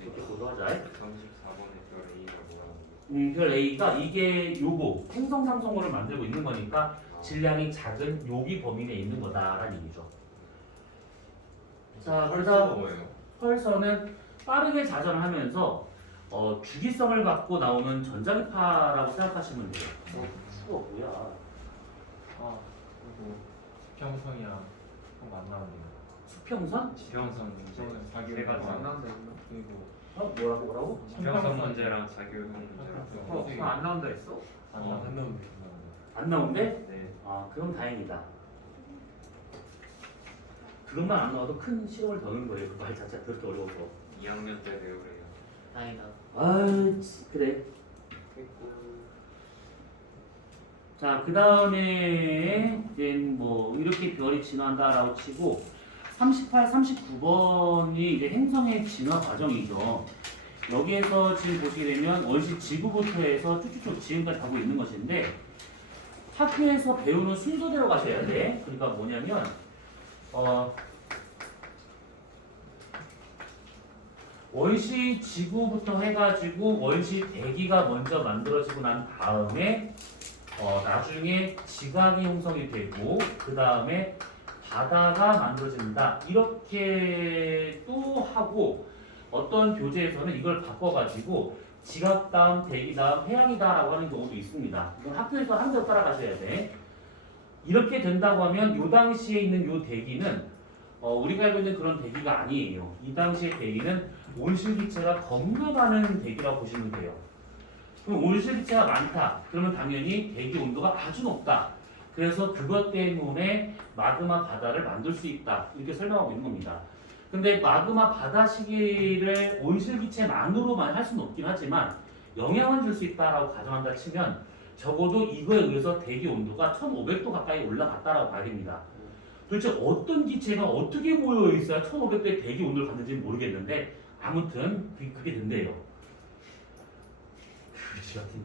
그렇게 보도하자. 34번에 별 A가 뭐라는 별 A가 이게 요거 행성상성호를 만들고 있는 거니까 질량이 작은 여기 범위 내에 있는 거다라는 얘기죠. 자, 거. 그다음 뭐예요? 펄서는 빠르게 자전하면서 주기성을 갖고 나오는 전자기파라고 생각하시면 돼요. 추가 뭐야? 아 그리고 수평성이랑 그런 거안 나오네요. 수평선? 지평선 문제. 저는 자기 내가 관 안 나온다 했나? 그리고 뭐라고? 지평선 문제랑 자기효용 문제. 그거 안 나온다 했어? 안 나오면 안 나온대? 네. 아, 그럼 다행이다. 그것만 안 나와도 큰 시험을 더 넣는 거예요. 그 말 자체가 그렇게 어려워서. 2학년 때 배우래요. 다행이다. 그래. 자, 그 다음에 이제 뭐 이렇게 별이 진화한다라고 치고 38, 39번이 이제 행성의 진화 과정이죠. 여기에서 지금 보시게 되면 원시 지구부터 해서 쭉쭉쭉 지금까지 가고 있는 것인데 학교에서 배우는 순서대로 가셔야 돼. 그러니까 뭐냐면 원시 지구부터 해가지고 원시 대기가 먼저 만들어지고 난 다음에 나중에 지각이 형성이 되고 그 다음에 바다가 만들어진다 이렇게 또 하고 어떤 교재에서는 이걸 바꿔가지고 지각 다음 대기 다음 해양이다라고 하는 경우도 있습니다. 이건 학교에서 한 대로 따라가셔야 돼. 이렇게 된다고 하면 요 당시에 있는 요 대기는 우리가 알고 있는 그런 대기가 아니에요. 이 당시의 대기는 온실기체가 겁나 많은 대기라고 보시면 돼요. 그럼 온실기체가 많다. 그러면 당연히 대기 온도가 아주 높다. 그래서 그것 때문에 마그마 바다를 만들 수 있다. 이렇게 설명하고 있는 겁니다. 근데 마그마 바다 시기를 온실기체만으로만 할 수는 없긴 하지만 영향을 줄 수 있다라고 가정한다 치면 적어도 이거에 의해서 대기 온도가 1500도 가까이 올라갔다라고 봐야 됩니다. 도대체 어떤 기체가 어떻게 모여 있어야 1500도의 대기 온도를 갖는지는 모르겠는데 아무튼 그게 된대요. 그렇지 같은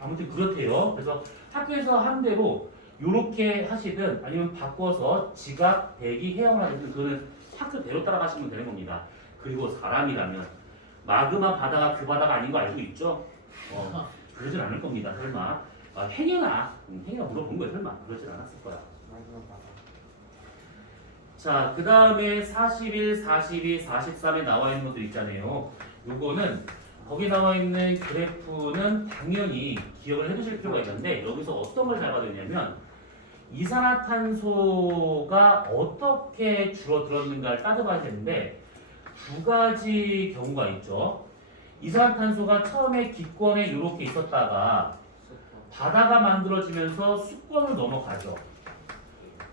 아무튼 그렇대요. 그래서 학교에서 한 대로 요렇게 하시든 아니면 바꿔서 지각, 대기, 해양을 하든 그거는 학교대로 따라가시면 되는 겁니다. 그리고 사람이라면 마그마 바다가 그 바다가 아닌 거 알고 있죠? 그러진 않을 겁니다. 설마. 행여나 물어본 거예요. 설마. 그러진 않았을 거야. 자, 그 다음에 41, 42, 43에 나와 있는 것들 있잖아요. 요거는 거기 나와 있는 그래프는 당연히 기억을 해두실 필요가 있는데 여기서 어떤 걸 잘 봐야 되냐면 이산화탄소가 어떻게 줄어들었는가를 따져봐야 되는데 두 가지 경우가 있죠. 이산화탄소가 처음에 기권에 이렇게 있었다가 바다가 만들어지면서 수권을 넘어가죠.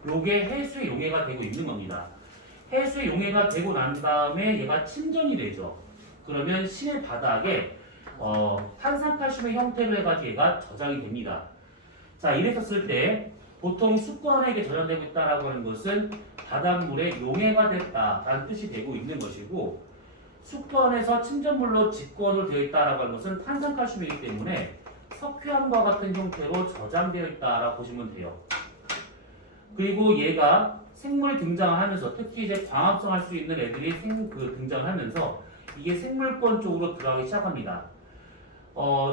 요게 해수의 용해가 되고 있는 겁니다. 해수의 용해가 되고 난 다음에 얘가 침전이 되죠. 그러면 시내 바닥에 탄산칼슘의 형태로 해가지고 얘가 저장이 됩니다. 자, 이랬었을 때 보통 수권에게 저장되고 있다라고 하는 것은 바닷물에 용해가 됐다라는 뜻이 되고 있는 것이고, 수권에서 침전물로 직권으로 되어 있다라고 하는 것은 탄산칼슘이기 때문에 석회암과 같은 형태로 저장되어 있다라고 보시면 돼요. 그리고 얘가 생물이 등장하면서 특히 이제 광합성할 수 있는 애들이 등장을 하면서 이게 생물권 쪽으로 들어가기 시작합니다.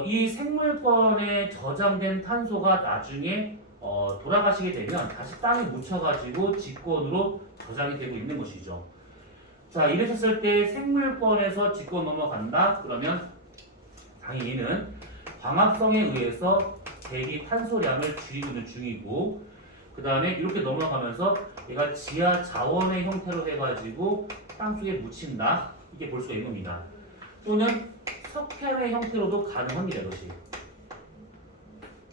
이 생물권에 저장된 탄소가 나중에 돌아가시게 되면 다시 땅에 묻혀가지고 직권으로 저장이 되고 있는 것이죠. 자, 이랬었을 때 생물권에서 직권 넘어간다? 그러면 당연히 얘는 광합성에 의해서 대기 탄소량을 줄이고 있는 중이고, 그 다음에 이렇게 넘어가면서 얘가 지하 자원의 형태로 해가지고 땅속에 묻힌다, 이렇게 볼 수가 있는 겁니다. 또는 석회암의 형태로도 가능합니다.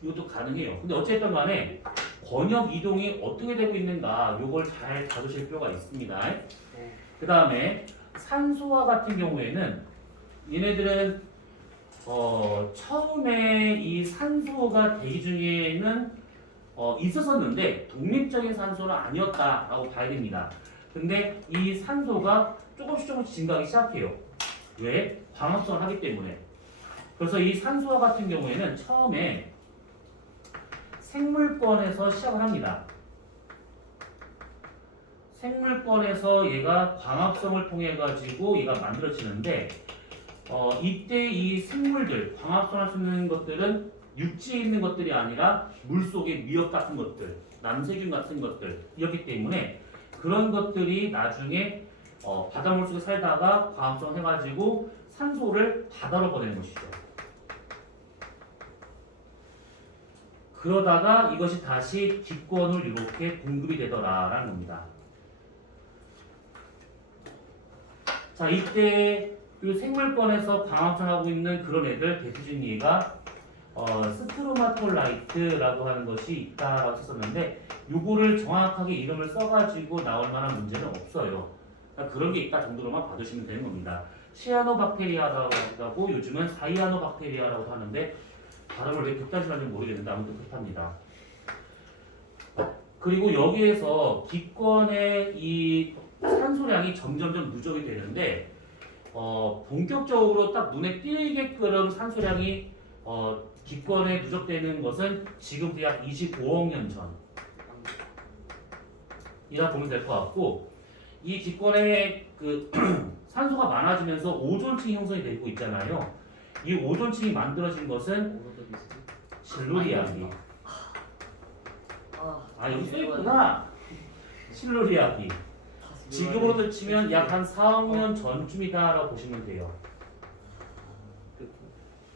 이것도 가능해요. 근데 어쨌든 간에 권역 이동이 어떻게 되고 있는가, 요걸 잘 봐주실 필요가 있습니다. 그 다음에 산소와 같은 경우에는 얘네들은 처음에 이 산소가 대기 중에는 있었었는데 독립적인 산소는 아니었다라고 봐야 됩니다. 근데 이 산소가 조금씩 증가하기 시작해요. 왜? 광합성을 하기 때문에. 그래서 이 산소와 같은 경우에는 처음에 생물권에서 시작을 합니다. 생물권에서 얘가 광합성을 통해 가지고 얘가 만들어지는데, 이때 이 생물들, 광합성할 수 있는 것들은 육지에 있는 것들이 아니라 물속의 미역 같은 것들, 남세균 같은 것들이었기 때문에 그런 것들이 나중에 바닷물 속에 살다가 광합성 해가지고 산소를 바다로 보내는 것이죠. 그러다가 이것이 다시 기권으로 이렇게 공급이 되더라라는 겁니다. 자, 이때 이 생물권에서 광합성하고 있는 그런 애들 대표 중인 얘가 스트로마톨라이트라고 하는 것이 있다라고 썼었는데, 요거를 정확하게 이름을 써가지고 나올 만한 문제는 없어요. 그러니까 그런 게 있다 정도로만 봐두시면 되는 겁니다. 시아노박테리아라고 하고 요즘은 사이아노박테리아라고 하는데 발음을 왜 그딴 하는지 모르겠는데 아무튼 그렇답니다. 그리고 여기에서 기권의 이 산소량이 점점점 누적이 되는데, 본격적으로 딱 눈에 띄게끔 산소량이 기권에 누적되는 것은 지금부터 약 25억 년 전이라 보면 될 것 같고, 이 기권에 그 산소가 많아지면서 오존층이 형성이 되고 있잖아요. 이 오존층이 만들어진 것은 실루리아기. 아, 여기 써있구나. 실루리아기. 지금으로 치면 약 한 4억 년 전쯤이다라고 보시면 돼요.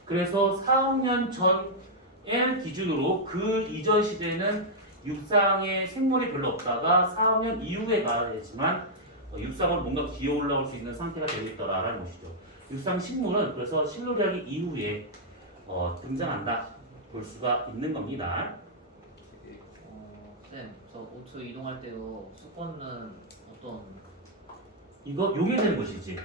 그래서 4억 년 전을 기준으로 그 이전 시대는 육상에 생물이 별로 없다가 4억 년 이후에 가야 되지만 육상으로 뭔가 기어 올라올 수 있는 상태가 되고 있더라라는 것이죠. 육상 식물은 그래서 실루리아기 이후에 등장한다 볼 수가 있는 겁니다. 쌤, 저 우주 이동할 때요 수건은 어떤 이거 용해되는 것이지.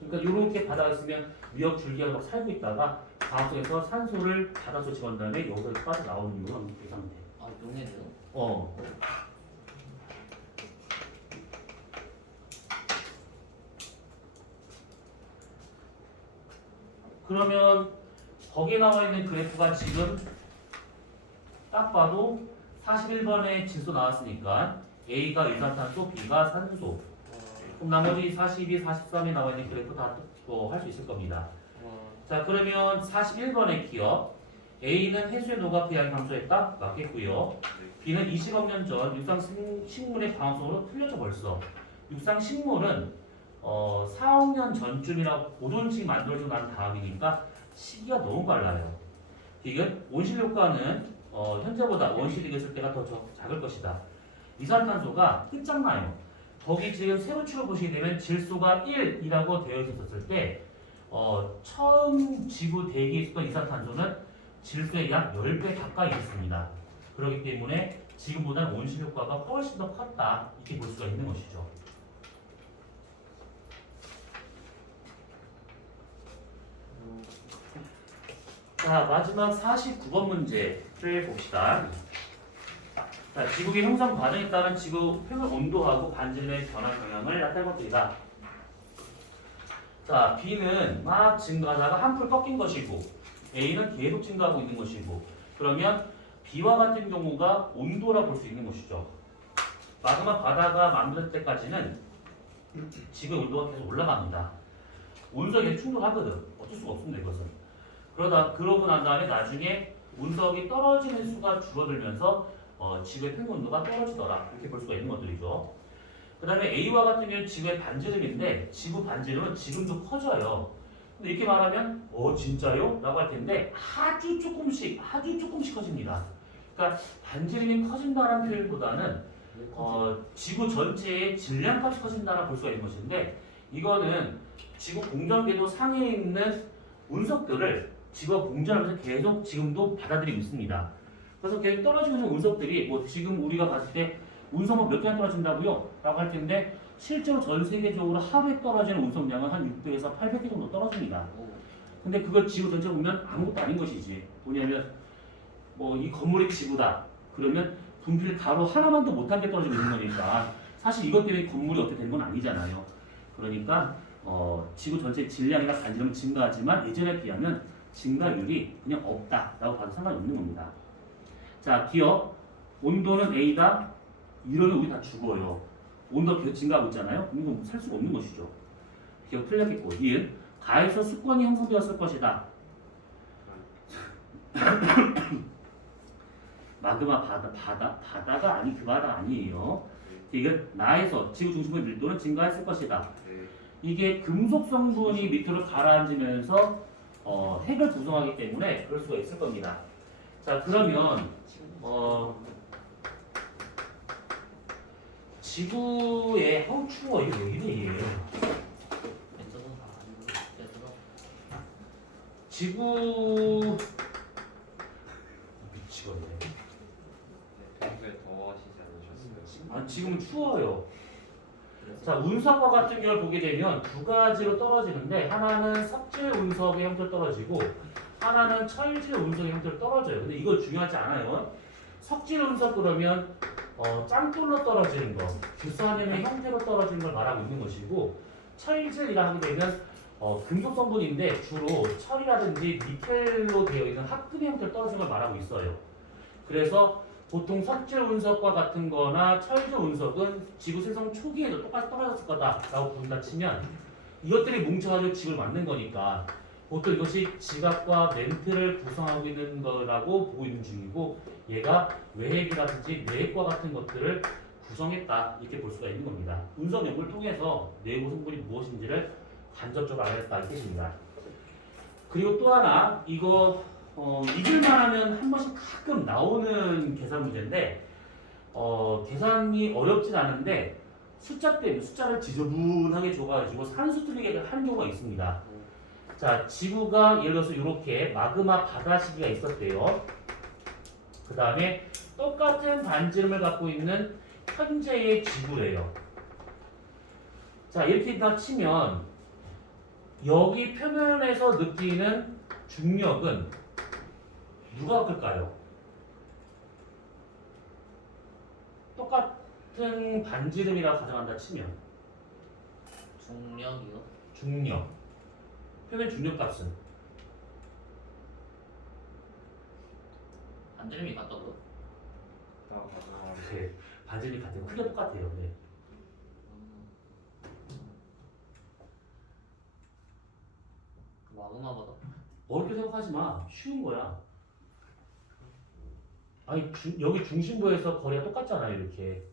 그러니까 이렇게 바다가 있으면 미역 줄기가 막 살고 있다가 광합성에서 산소를 바닷속에 집어넣은 다음에 여기서 빠져나오는 이유가 이상해. 아 용해돼요? 그러면 거기에 나와 있는 그래프가 지금 딱 봐도 41번에 질소 나왔으니까 A가 일산탄소, B가 산소. 그럼 나머지 42, 43에 나와 있는 그래프 다 할 수 있을 겁니다. 자, 그러면 41번의 기억. A는 해수의 녹아 그 양상수에 딱 맞겠고요. B는 20억 년 전 육상 식물의 광합성으로 틀려져 벌써. 육상 식물은 4억 년 전쯤이라고 오존층이 만들어지고 난 다음이니까 시기가 너무 빨라요. 이건 온실 효과는 현재보다 원시력이 있을 때가 더 작을 것이다. 이산탄소가 끝장나요. 거기 지금 세로축을 보시게 되면 질소가 1이라고 되어 있었을 때 처음 지구 대기에 있었던 이산탄소는 질소의 약 10배 가까이 있습니다. 그렇기 때문에 지금보다 온실 효과가 훨씬 더 컸다 이렇게 볼 수가 있는 것이죠. 자, 마지막 49번 문제를 봅시다. 자, 지구의 형성 과정에 따른 지구 표면 온도하고 반지름의 변화 경향을 나타낸 것들이다. 자, B는 막 증가하다가 한풀 꺾인 것이고 A는 계속 증가하고 있는 것이고 그러면 B와 같은 경우가 온도라 볼 수 있는 것이죠. 마그마 바다가 만들 때까지는 지구의 온도가 계속 올라갑니다. 운석이 충돌하거든. 어쩔 수가 없습니다, 이것은. 그러고 난 다음에 나중에 운석이 떨어지는 수가 줄어들면서 지구의 평균 온도가 떨어지더라. 이렇게 볼 수가 있는 것들이죠. 그 다음에 A와 같은 경우는 지구의 반지름인데 지구 반지름은 지금도 커져요. 근데 이렇게 말하면 진짜요? 라고 할 텐데 아주 조금씩 커집니다. 그러니까 반지름이 커진다는 표현보다는 지구 전체의 질량값이 커진다라 볼 수가 있는 것인데 이거는 지구 공전궤도 상에 있는 운석들을 지구가 공전하면서 계속 지금도 받아들이고 있습니다. 그래서 계속 떨어지고 있는 운석들이 지금 우리가 봤을 때 운석은 몇 개나 떨어진다고요? 라고 할 텐데 실제로 전 세계적으로 하루에 떨어지는 운석량은 한 600에서 800개 정도 떨어집니다. 근데 그걸 지구 전체로 보면 아무것도 아닌 것이지. 뭐냐면 이 건물이 지구다. 그러면 분필 가로 하나만 더 못한 게 떨어지고 있는 거니까 사실 이것 때문에 건물이 어떻게 된 건 아니잖아요. 그러니까 지구 전체 질량이나 반지름은 증가하지만 예전에 비하면 증가율이 그냥 없다라고 봐도 상관이 없는 겁니다. 자, 기억. 온도는 A다. 이러면 우리 다 죽어요. 온도가 계속 증가하고 있잖아요. 이건 살 수가 없는 것이죠. 기억 틀렸겠고. 니은 가에서 습관이 형성되었을 것이다. 마그마 바다가 아니 그 바다 아니에요. 이게 나에서 지구 중심의 밀도는 증가했을 것이다. 이게 금속 성분이 밑으로 가라앉으면서 핵을 구성하기 때문에 그럴 수가 있을 겁니다. 자, 그러면 지구에 추워 이게 왜 이래 얘. 지구 미치겠네. 평소에 더워하시지 않으셨어요? 지금은 추워요. 자, 운석과 같은 경우를 보게 되면 두 가지로 떨어지는데 하나는 석질 운석의 형태로 떨어지고 하나는 철질 운석의 형태로 떨어져요. 근데 이거 중요하지 않아요. 석질 운석 그러면 짱돌로 떨어지는 거, 규산염의 형태로 떨어지는 걸 말하고 있는 것이고 철질이라 하게 되면 금속 성분인데 주로 철이라든지 니켈로 되어 있는 합금의 형태로 떨어지는 걸 말하고 있어요. 그래서 보통 석질 운석과 같은 거나 철질 운석은 지구 생성 초기에도 똑같이 떨어졌을 거다라고 본다 치면 이것들이 뭉쳐가지고 지구를 만든 거니까 보통 이것이 지각과 멘트를 구성하고 있는 거라고 보고 있는 중이고 얘가 외핵이라든지 내핵과 같은 것들을 구성했다 이렇게 볼 수가 있는 겁니다. 운석 연구를 통해서 내부 성분이 무엇인지를 간접적으로 알아냈다 이 뜻입니다. 그리고 또 하나 이거 잊을만 하면 한 번씩 가끔 나오는 계산 문제인데 계산이 어렵진 않은데 숫자 때문에 숫자를 지저분하게 줘가지고 산수 틀리게 하는 경우가 있습니다. 자, 지구가 예를 들어서 이렇게 마그마 바다 시기가 있었대요. 그 다음에 똑같은 반지름을 갖고 있는 현재의 지구래요. 자, 이렇게 다 치면 여기 표면에서 느끼는 중력은 누가 클까요? 똑같은 반지름이라고 가정한다 치면 중력이요? 중력 표면 중력 값은 반지름이 같다고요? 네, 반지름이 같아요. 크게 똑같아요. 네. 마그마보다 어렵게 생각하지 마. 쉬운 거야. 아니 여기 중심부에서 거리가 똑같잖아요. 이렇게.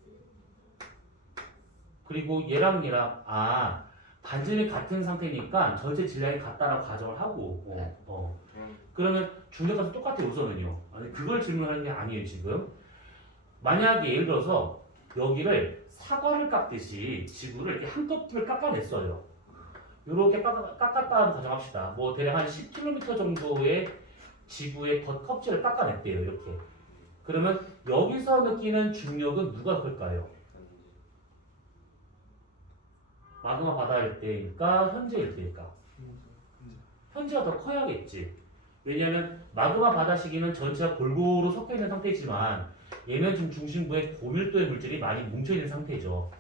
그리고 얘랑 반지름이 같은 상태니까 전체 질량이 같다라고 가정을 하고 그러면 중력값은 똑같아요. 우선은요. 아니, 그걸 질문하는 게 아니에요. 지금. 만약에 예를 들어서 여기를 사과를 깎듯이 지구를 이렇게 한꺼풀 깎아냈어요. 이렇게 깎았다고 가정합시다. 대략 한 10km 정도의 지구의 겉껍질을 깎아냈대요. 이렇게. 그러면 여기서 느끼는 중력은 누가 클까요? 마그마 바다일 때일까? 현재일 때일까? 편지가 더 커야겠지. 왜냐하면 마그마 바다 시기는 전체가 골고루 섞여 있는 상태지만 얘는 지금 중심부에 고밀도의 물질이 많이 뭉쳐 있는 상태죠.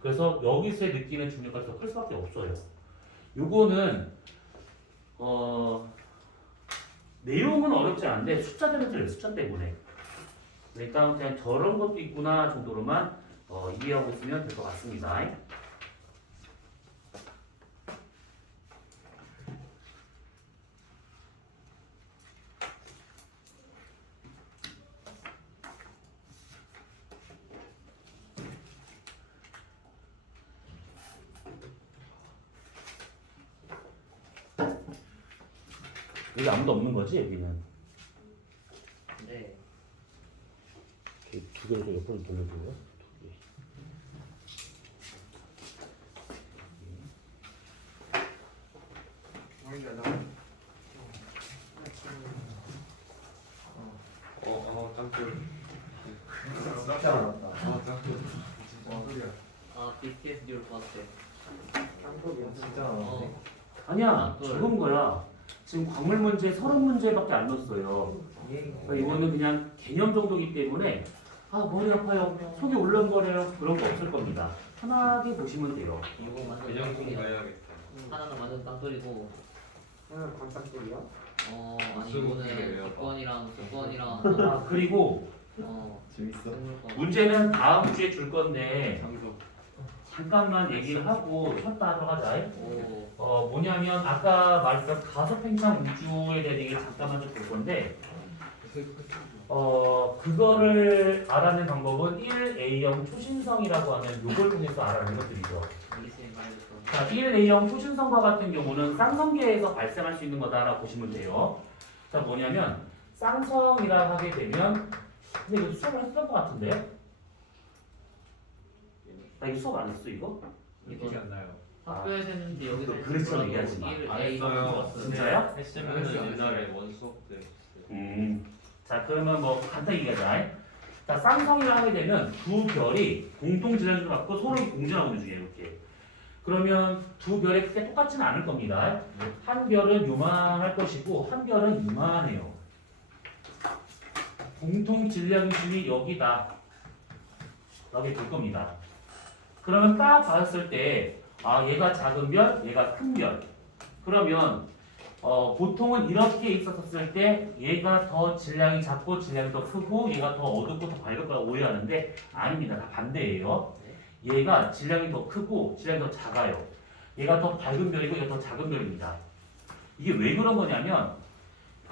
그래서 여기서 느끼는 중력값이 더 클 수밖에 없어요. 요거는 내용은 어렵지 않은데 숫자들은 틀려요. 숫자 때문에. 그러니까 그냥 저런 것도 있구나 정도로만 이해하고 있으면 될 것 같습니다. 여기 아무도 없는 거지 여기는. 네. 이렇게 두 개를 좀 옆으로 돌려줘요. 두 개. 짱돌. 진짜 많았다. 짱돌. 진짜 소리야. 아 BTS 뉴를 봤대. 진짜 많았네. 아니야 적은 거야. 지금 광물 문제, 서론 문제밖에 안 넣었어요. 그러니까 이거는 그냥 개념 정도이기 때문에 머리 아파요, 속이 울렁거려요 그런 거 없을 겁니다. 편하게 보시면 돼요. 이거 완전 개념 짱돌이야. 공부해야겠다. 하나는 완전 짱돌이고 하나는 관상돌이야? 아니 무슨 이거는 느낌이에요? 조건이랑 그리고 재밌어. 생물권. 문제는 다음 주에 줄 건데 장석. 잠깐만 얘기를 하고 쉬었다 하도록 하자. 오. 뭐냐면 아까 말했던 가소팽창 우주에 대한 얘기를 잠깐만 좀 볼 건데 그거를 알아낸 방법은 1A형 초신성이라고 하는 요걸 통해서 알아내는 것들이죠. 이기스님 말해줬어. 자, 1A형 초신성과 같은 경우는 쌍성계에서 발생할 수 있는 거다라고 보시면 돼요. 자, 뭐냐면 쌍성이라 하게 되면 근데 이거 수업을 했던 것 같은데? 나 이거 수업 안 했어 이거? 느끼지 않나요? 학교에서 했는데 여기서 너 그렇죠, 얘기하지 마. 안 했어요. 진짜요? 했으면 옛날에 원수업 때. 자, 그러면 뭐 간단히 얘기하자. 자, 쌍성이라 하게 되면 두 별이 공통 질량을 갖고 서로 공존하고 있는 중이에요, 이렇게. 그러면 두 별의 크기가 똑같지는 않을 겁니다. 한 별은 요만할 것이고 한 별은 요만해요. 공통 질량 중이 여기다. 라고 볼 겁니다. 그러면 딱 봤을 때 얘가 작은 별, 얘가 큰 별. 그러면 보통은 이렇게 있었을 때 얘가 더 질량이 작고 질량이 더 크고 얘가 더 어둡고 더 밝을 거라고 오해하는데 아닙니다. 다 반대예요. 얘가 질량이 더 크고 질량이 더 작아요. 얘가 더 밝은 별이고 얘가 더 작은 별입니다. 이게 왜 그런 거냐면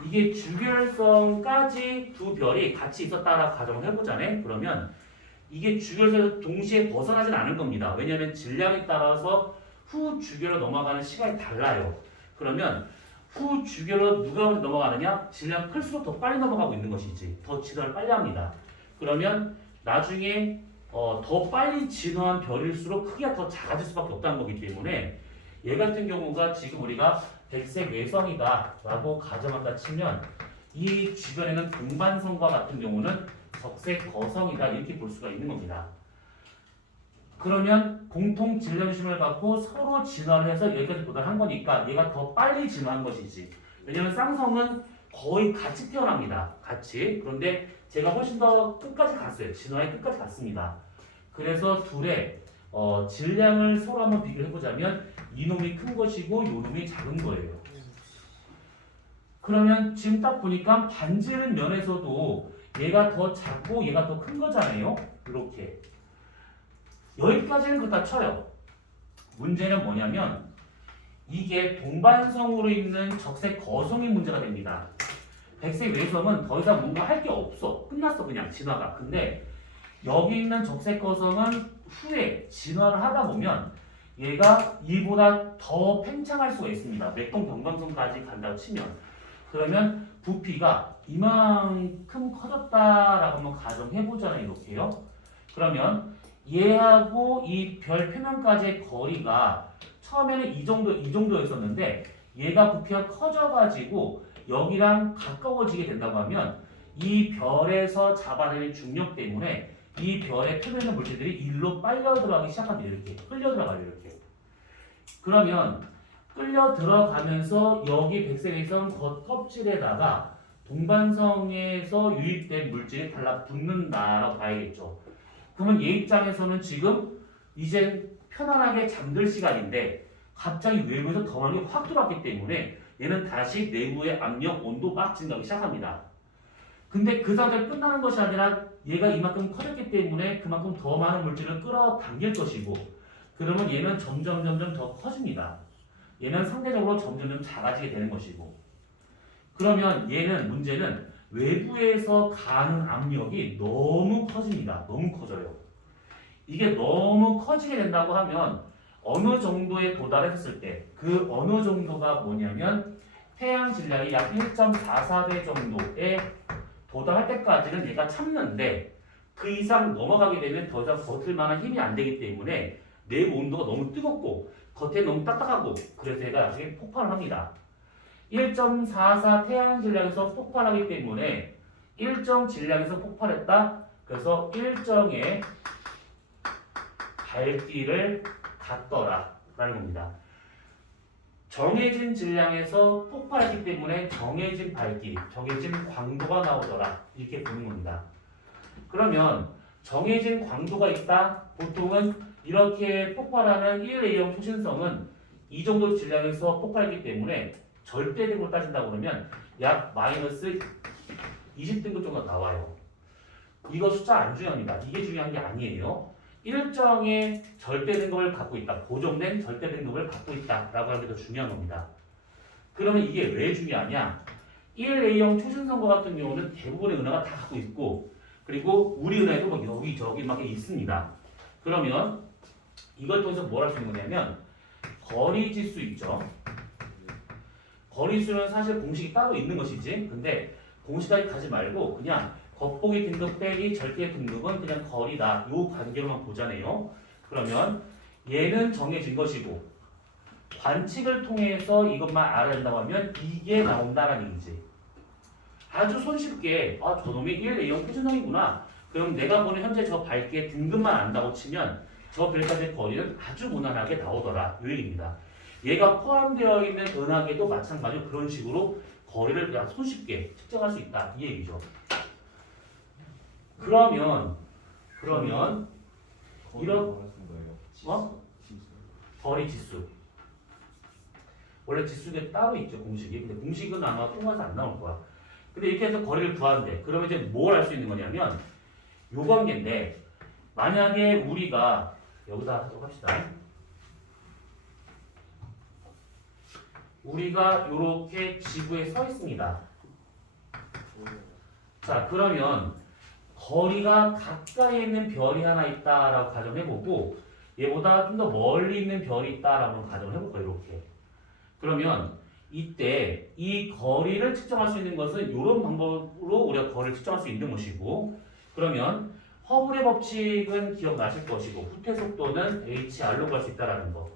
이게 주결성까지 두 별이 같이 있었다라고 가정을 해보자네. 그러면 이게 주결선에서 동시에 벗어나진 않을 겁니다. 왜냐하면 질량에 따라서 후 주결로 넘어가는 시간이 달라요. 그러면 후 주결로 누가 먼저 넘어가느냐? 질량 클수록 더 빨리 넘어가고 있는 것이지. 더 진화를 빨리 합니다. 그러면 나중에 더 빨리 진화한 별일수록 크기가 더 작아질 수밖에 없다는 거기 때문에 얘 같은 경우가 지금 우리가 백색 외성이다 라고 가정한다 치면 이 주변에는 동반성과 같은 경우는 적색 거성이다 이렇게 볼 수가 있는 겁니다. 그러면 공통 질량심을 갖고 서로 진화를 해서 여기까지 도달한 거니까 얘가 더 빨리 진화한 것이지. 왜냐하면 쌍성은 거의 같이 태어납니다. 같이. 그런데 제가 훨씬 더 끝까지 갔어요. 진화의 끝까지 갔습니다. 그래서 둘의 질량을 서로 한번 비교해 보자면 이놈이 큰 것이고 요놈이 작은 거예요. 그러면 지금 딱 보니까 반지름 면에서도 얘가 더 작고 얘가 더 큰 거잖아요. 이렇게. 여기까지는 그렇다 쳐요. 문제는 뭐냐면 이게 동반성으로 있는 적색 거성이 문제가 됩니다. 백색 외성은 더 이상 뭔가 할 게 없어. 끝났어 그냥 진화가. 근데 여기 있는 적색 거성은 후에 진화를 하다 보면 얘가 이보다 더 팽창할 수가 있습니다. 맥동 경광성까지 간다고 치면. 그러면 부피가 이만큼 커졌다라고 한번 가정해보잖아요. 이렇게요. 그러면 얘하고 이 별 표면까지의 거리가 처음에는 이 정도였었는데 얘가 부피가 커져가지고 여기랑 가까워지게 된다고 하면 이 별에서 잡아내는 중력 때문에 이 별의 표면의 물질들이 일로 빨려 들어가기 시작합니다. 이렇게 흘려 들어가요. 이렇게. 그러면 끌려 들어가면서 여기 백색의성 겉껍질에다가 동반성에서 유입된 물질이 달라붙는다라고 봐야겠죠. 그러면 얘 입장에서는 지금 이제 편안하게 잠들 시간인데 갑자기 외부에서 더운이 확 들어왔기 때문에 얘는 다시 내부의 압력, 온도 막 증가하기 시작합니다. 근데 그 상태가 끝나는 것이 아니라 얘가 이만큼 커졌기 때문에 그만큼 더 많은 물질을 끌어당길 것이고 그러면 얘는 점점 더 커집니다. 얘는 상대적으로 점점 작아지게 되는 것이고 그러면 얘는 문제는 외부에서 가는 압력이 너무 커집니다. 너무 커져요. 이게 너무 커지게 된다고 하면 어느 정도에 도달했을 때 그 어느 정도가 뭐냐면 태양 질량이 약 1.44배 정도에 도달할 때까지는 얘가 참는데 그 이상 넘어가게 되면 더 이상 버틸 만한 힘이 안 되기 때문에 내부 온도가 너무 뜨겁고 겉에 너무 딱딱하고 그래서 얘가 나중에 폭발을 합니다. 1.44 태양 질량에서 폭발하기 때문에 일정 질량에서 폭발했다. 그래서 일정의 밝기를 갖더라 라는 겁니다. 정해진 질량에서 폭발했기 때문에 정해진 밝기, 정해진 광도가 나오더라 이렇게 보는 겁니다. 그러면 정해진 광도가 있다. 보통은 이렇게 폭발하는 1A형 초신성은 이 정도 질량에서 폭발했기 때문에 절대등으로 따진다고 그러면 약 마이너스 20등급 정도 나와요. 이거 숫자 안 중요합니다. 이게 중요한 게 아니에요. 일정의 절대 등급을 갖고 있다. 고정된 절대 등급을 갖고 있다라고 하는 게 더 중요한 겁니다. 그러면 이게 왜 중요하냐? 1A형 초신성과 같은 경우는 대부분의 은하가 다 갖고 있고 그리고 우리 은하에도 막 여기저기 막 있습니다. 그러면 이걸 통해서 뭘 할 수 있는 거냐면 거리 지수 있죠. 거리수는 사실 공식이 따로 있는 것이지 근데 공식까지 가지 말고 그냥 겉보기 등급 빼기 절대 등급은 그냥 거리다. 요 관계로만 보자네요. 그러면 얘는 정해진 것이고 관측을 통해서 이것만 알아야 된다고 하면 이게 나온다라는 얘기지. 아주 손쉽게 저놈이 1A형 표준형이구나. 그럼 내가 보는 현재 저 밝기의 등급만 안다고 치면 저 별까지의 거리는 아주 무난하게 나오더라. 이 얘기입니다. 얘가 포함되어 있는 은하계도 마찬가지로 그런 식으로 거리를 그냥 손쉽게 측정할 수 있다. 이 얘기죠. 그러면 이런 거리 지수 원래 지수가 따로 있죠 공식이. 근데 공식은 아마 통과해서 안 나올 거야. 근데 이렇게 해서 거리를 구하는데 그러면 이제 뭘 할 수 있는 거냐면 요 관계인데 만약에 우리가 여기다 하도록 합시다. 우리가 요렇게 지구에 서 있습니다. 자 그러면 거리가 가까이 있는 별이 하나 있다라고 가정해보고 얘보다 좀 더 멀리 있는 별이 있다라고 가정해볼 거예요. 이렇게. 그러면 이때 이 거리를 측정할 수 있는 것은 이런 방법으로 우리가 거리를 측정할 수 있는 것이고 그러면 허블의 법칙은 기억나실 것이고 후퇴 속도는 HR로 갈 수 있다라는 거.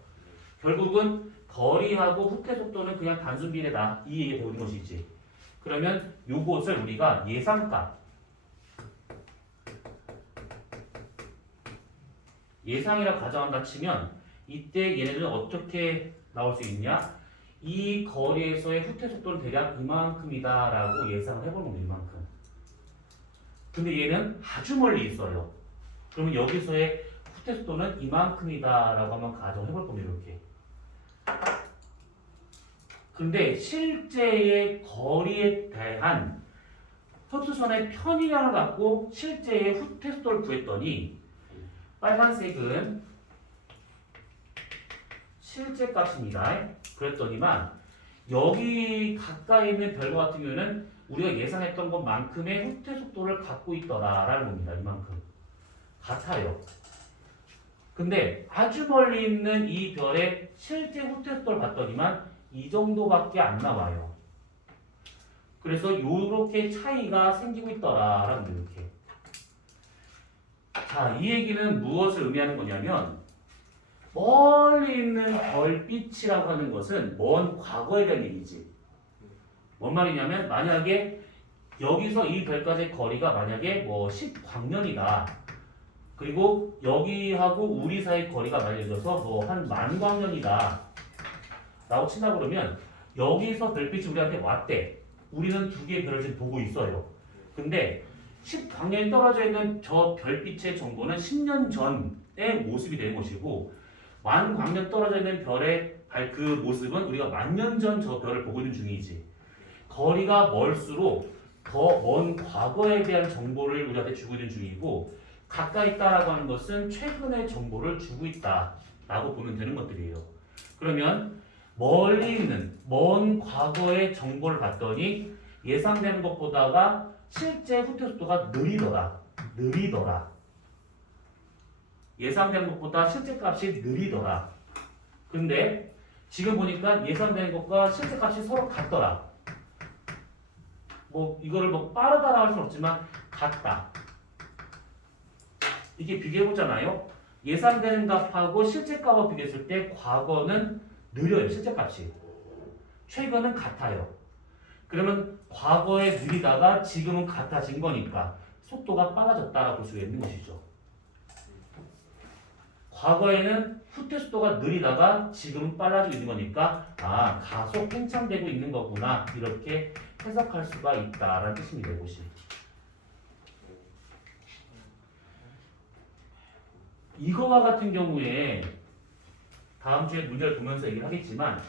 결국은 거리하고 후퇴 속도는 그냥 단순 비례다. 이 얘기 배우는 것이지. 그러면 요것을 우리가 예상이라고 가정한다 치면 이때 얘네들은 어떻게 나올 수 있냐? 이 거리에서의 후퇴 속도는 대략 이만큼이다 라고 예상을 해보는 겁니다. 이만큼. 근데 얘는 아주 멀리 있어요. 그러면 여기서의 후퇴 속도는 이만큼이다 라고 한번 가정해볼 겁니다. 이렇게. 근데 실제의 거리에 대한 흡수선의 편의량을 갖고 실제의 후퇴 속도를 구했더니 빨간색은 실제 값입니다. 그랬더니만 여기 가까이 있는 별과 같은 경우에는 우리가 예상했던 것만큼의 후퇴 속도를 갖고 있더라라는 겁니다. 이만큼 같아요. 근데 아주 멀리 있는 이 별의 실제 후퇴 속도를 봤더니만 이 정도밖에 안 나와요. 그래서 요렇게 차이가 생기고 있더라라는 거예요. 이렇게. 자, 이 얘기는 무엇을 의미하는 거냐면 멀리 있는 별빛이라고 하는 것은 먼 과거에 대한 얘기지. 뭔 말이냐면 만약에 여기서 이 별까지의 거리가 만약에 뭐 10광년이다. 그리고 여기하고 우리 사이 거리가 만약에 들어서 뭐 한 10,000광년이다. 라고 친다 그러면 여기서 별빛이 우리한테 왔대. 우리는 두 개의 별을 지금 보고 있어요. 근데 10광년이 떨어져 있는 저 별빛의 정보는 10년 전의 모습이 되는 것이고, 10,000광년 떨어져 있는 별의 그 모습은 우리가 10,000년 전 저 별을 보고 있는 중이지. 거리가 멀수록 더 먼 과거에 대한 정보를 우리한테 주고 있는 중이고, 가까이 있다라고 하는 것은 최근의 정보를 주고 있다라고 보면 되는 것들이에요. 그러면 멀리 있는 먼 과거의 정보를 봤더니 예상되는 것보다가 실제 후퇴 속도가 느리더라. 예상되는 것보다 실제 값이 느리더라. 근데 지금 보니까 예상되는 것과 실제 값이 서로 같더라. 뭐 이거를 뭐 빠르다라고 할 수는 없지만 같다. 이게 비교해 보잖아요. 예상되는 값하고 실제 값을 비교했을 때 과거는 느려요. 실제 값이. 최근은 같아요. 그러면 과거에 느리다가 지금은 같아진 거니까 속도가 빨라졌다라고 볼 수가 있는 것이죠. 과거에는 후퇴 속도가 느리다가 지금은 빨라지고 있는 거니까 아, 가속 팽창되고 있는 거구나, 이렇게 해석할 수가 있다라는 뜻입니다. 이것이. 이거와 같은 경우에 다음 주에 문제를 보면서 얘기를 하겠지만,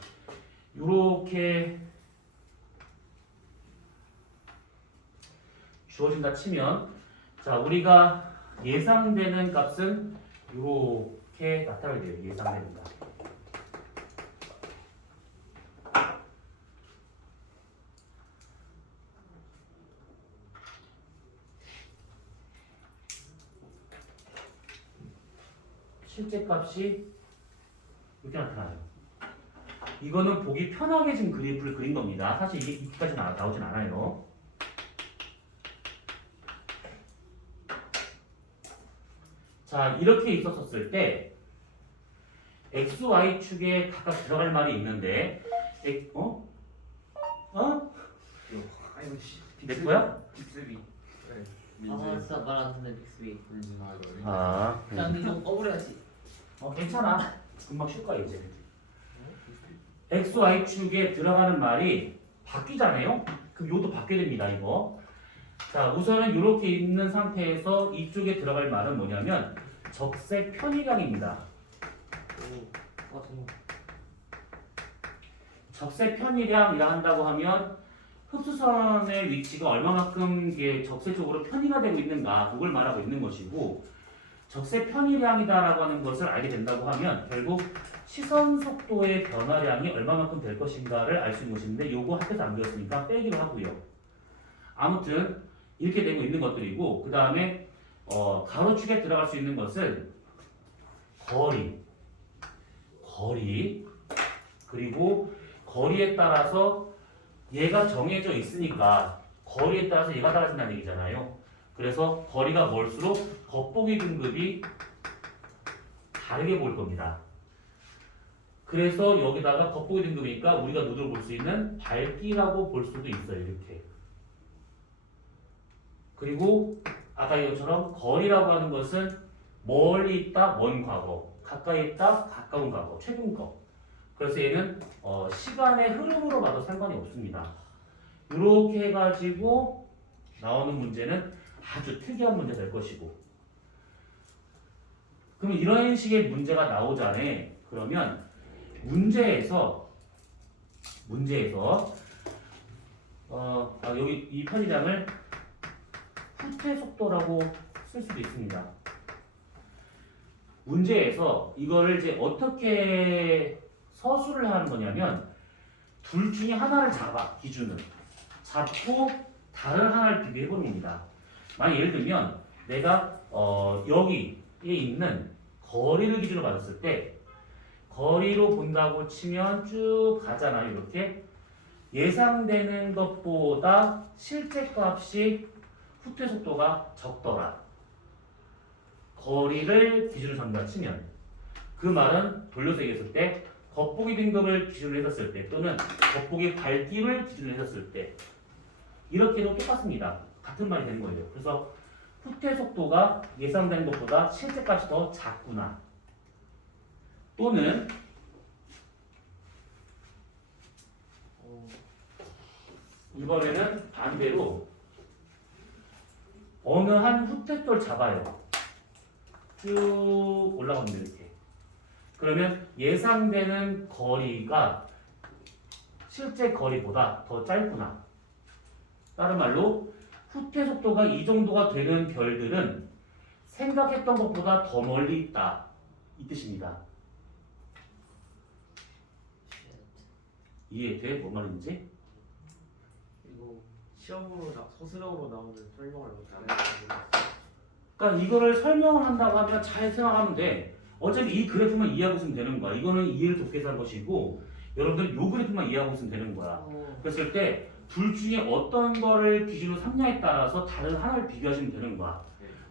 이렇게 주어진다 치면, 자, 우리가 예상되는 값은 이렇게 나타나게 돼요. 예상되는 값. 실제 값이 이렇게 나타나요. 이거는 보기 편하게 지금 그래프를 그린 겁니다. 사실 이게 이렇게까지 나오진 않아요. 자, 이렇게 있었을 때 x, y 축에 각각 들어갈 말이 있는데, 아이고 씨. 내 거야? 빅스비. 아 진짜 말 안 듣네 빅스비. 아, 야 근데 좀 꺼버려야지. 괜찮아. 금방 쉴 거야 이제. x, y 축에 들어가는 말이 바뀌잖아요. 그럼 이것도 바뀌게 됩니다. 이거. 자, 우선은 이렇게 있는 상태에서 이쪽에 들어갈 말은 뭐냐면 적색 편의량입니다. 정말. 적색 편의량이라 한다고 하면 흡수선의 위치가 얼마만큼 이게 적세적으로 편의가 되고 있는가, 그걸 말하고 있는 것이고, 적색 편의량이다라고 하는 것을 알게 된다고 하면 결국 시선 속도의 변화량이 얼마만큼 될 것인가를 알 수 있는 것인데, 요거 학교에서 안 배웠으니까 빼기로 하고요. 아무튼 이렇게 되고 있는 것들이고, 그 다음에 가로축에 들어갈 수 있는 것은 거리, 그리고 거리에 따라서 얘가 정해져 있으니까 거리에 따라서 얘가 달라진다는 얘기잖아요. 그래서 거리가 멀수록 겉보기 등급이 다르게 보일 겁니다. 그래서 여기다가 겉보기 등급이니까 우리가 눈으로 볼 수 있는 밝기라고 볼 수도 있어요. 이렇게. 그리고 아까 이것처럼 거리라고 하는 것은 멀리 있다, 먼 과거, 가까이 있다, 가까운 과거, 최근 거. 그래서 얘는 시간의 흐름으로 봐도 상관이 없습니다. 이렇게 해가지고 나오는 문제는 아주 특이한 문제 될 것이고, 그러면 이런 식의 문제가 나오잖아. 그러면 문제에서 여기 이 편의량을 후퇴 속도라고 쓸 수도 있습니다. 문제에서 이거를 이제 어떻게 서술을 하는 거냐면, 둘 중에 하나를 잡아, 기준을 잡고 다른 하나를 비교해 보는 겁니다. 만약 예를 들면 내가 여기에 있는 거리를 기준으로 받았을 때, 거리로 본다고 치면 쭉 가잖아요. 이렇게 예상되는 것보다 실제 값이 후퇴 속도가 적더라. 거리를 기준으로 삼는다 치면, 그 말은 돌려서 얘기했을 때 겉보기 등급을 기준으로 했었을 때, 또는 겉보기 밝기를 기준으로 했었을 때, 이렇게도 똑같습니다. 같은 말이 되는 거예요. 그래서 후퇴 속도가 예상된 것보다 실제 값이 더 작구나, 또는 이번에는 반대로 어느 한 후퇴솔 잡아요. 쭉 올라갑니다. 이렇게. 그러면 예상되는 거리가 실제 거리보다 더 짧구나. 다른 말로 후퇴 속도가 이 정도가 되는 별들은 생각했던 것보다 더 멀리 있다. 이 뜻입니다. 이해돼? 뭔 말인지? 이거 시험으로 소수적으로 나오는 설명을 안 해서 그러니까 이거를 설명을 한다고 하면 잘 생각하면 돼. 어차피 이 그래프만 이해하고 있으면 되는 거야. 이거는 이해를 돕기 위해서 한 것이고 여러분들 요 그래프만 이해하고 있으면 되는 거야. 그랬을 때 둘 중에 어떤 거를 기준으로 삼냐에 따라서 다른 하나를 비교하시면 되는 거야.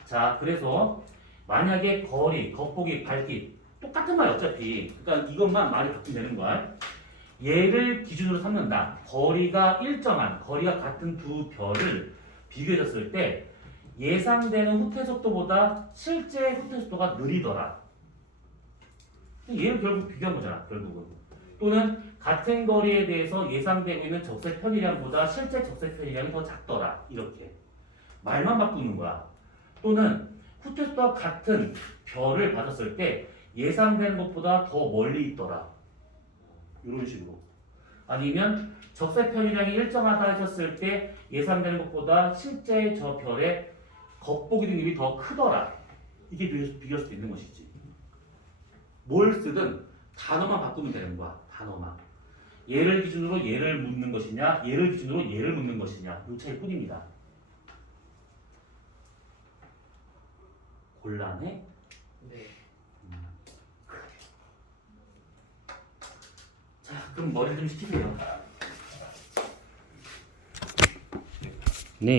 자, 그래서 만약에 거리, 겉보기, 밝기 똑같은 말이 어차피 그러니까 이것만 말이 바뀌면 되는 거야. 얘를 기준으로 삼는다. 거리가 일정한, 거리가 같은 두 별을 비교해줬을 때 예상되는 후퇴 속도보다 실제 후퇴 속도가 느리더라. 얘를 결국 비교한 거잖아, 결국은. 또는 같은 거리에 대해서 예상되고 있는 적색 편의량보다 실제 적색 편의량이 더 작더라. 이렇게. 말만 바꾸는 거야. 또는 후퇴 속도와 같은 별을 받았을 때 예상되는 것보다 더 멀리 있더라. 이런 식으로. 아니면 적색 편의량이 일정하다 하셨을 때 예상되는 것보다 실제 저 별의 겉보기 등급이 더 크더라. 이게 비교할 수도 있는 것이지. 뭘 쓰든 단어만 바꾸면 되는 거야. 단어만. 얘를 기준으로 얘를 묻는 것이냐, 얘를 기준으로 얘를 묻는 것이냐. 이 차이뿐입니다. 곤란해? 네. 자, 그럼 머리를 좀 식히세요.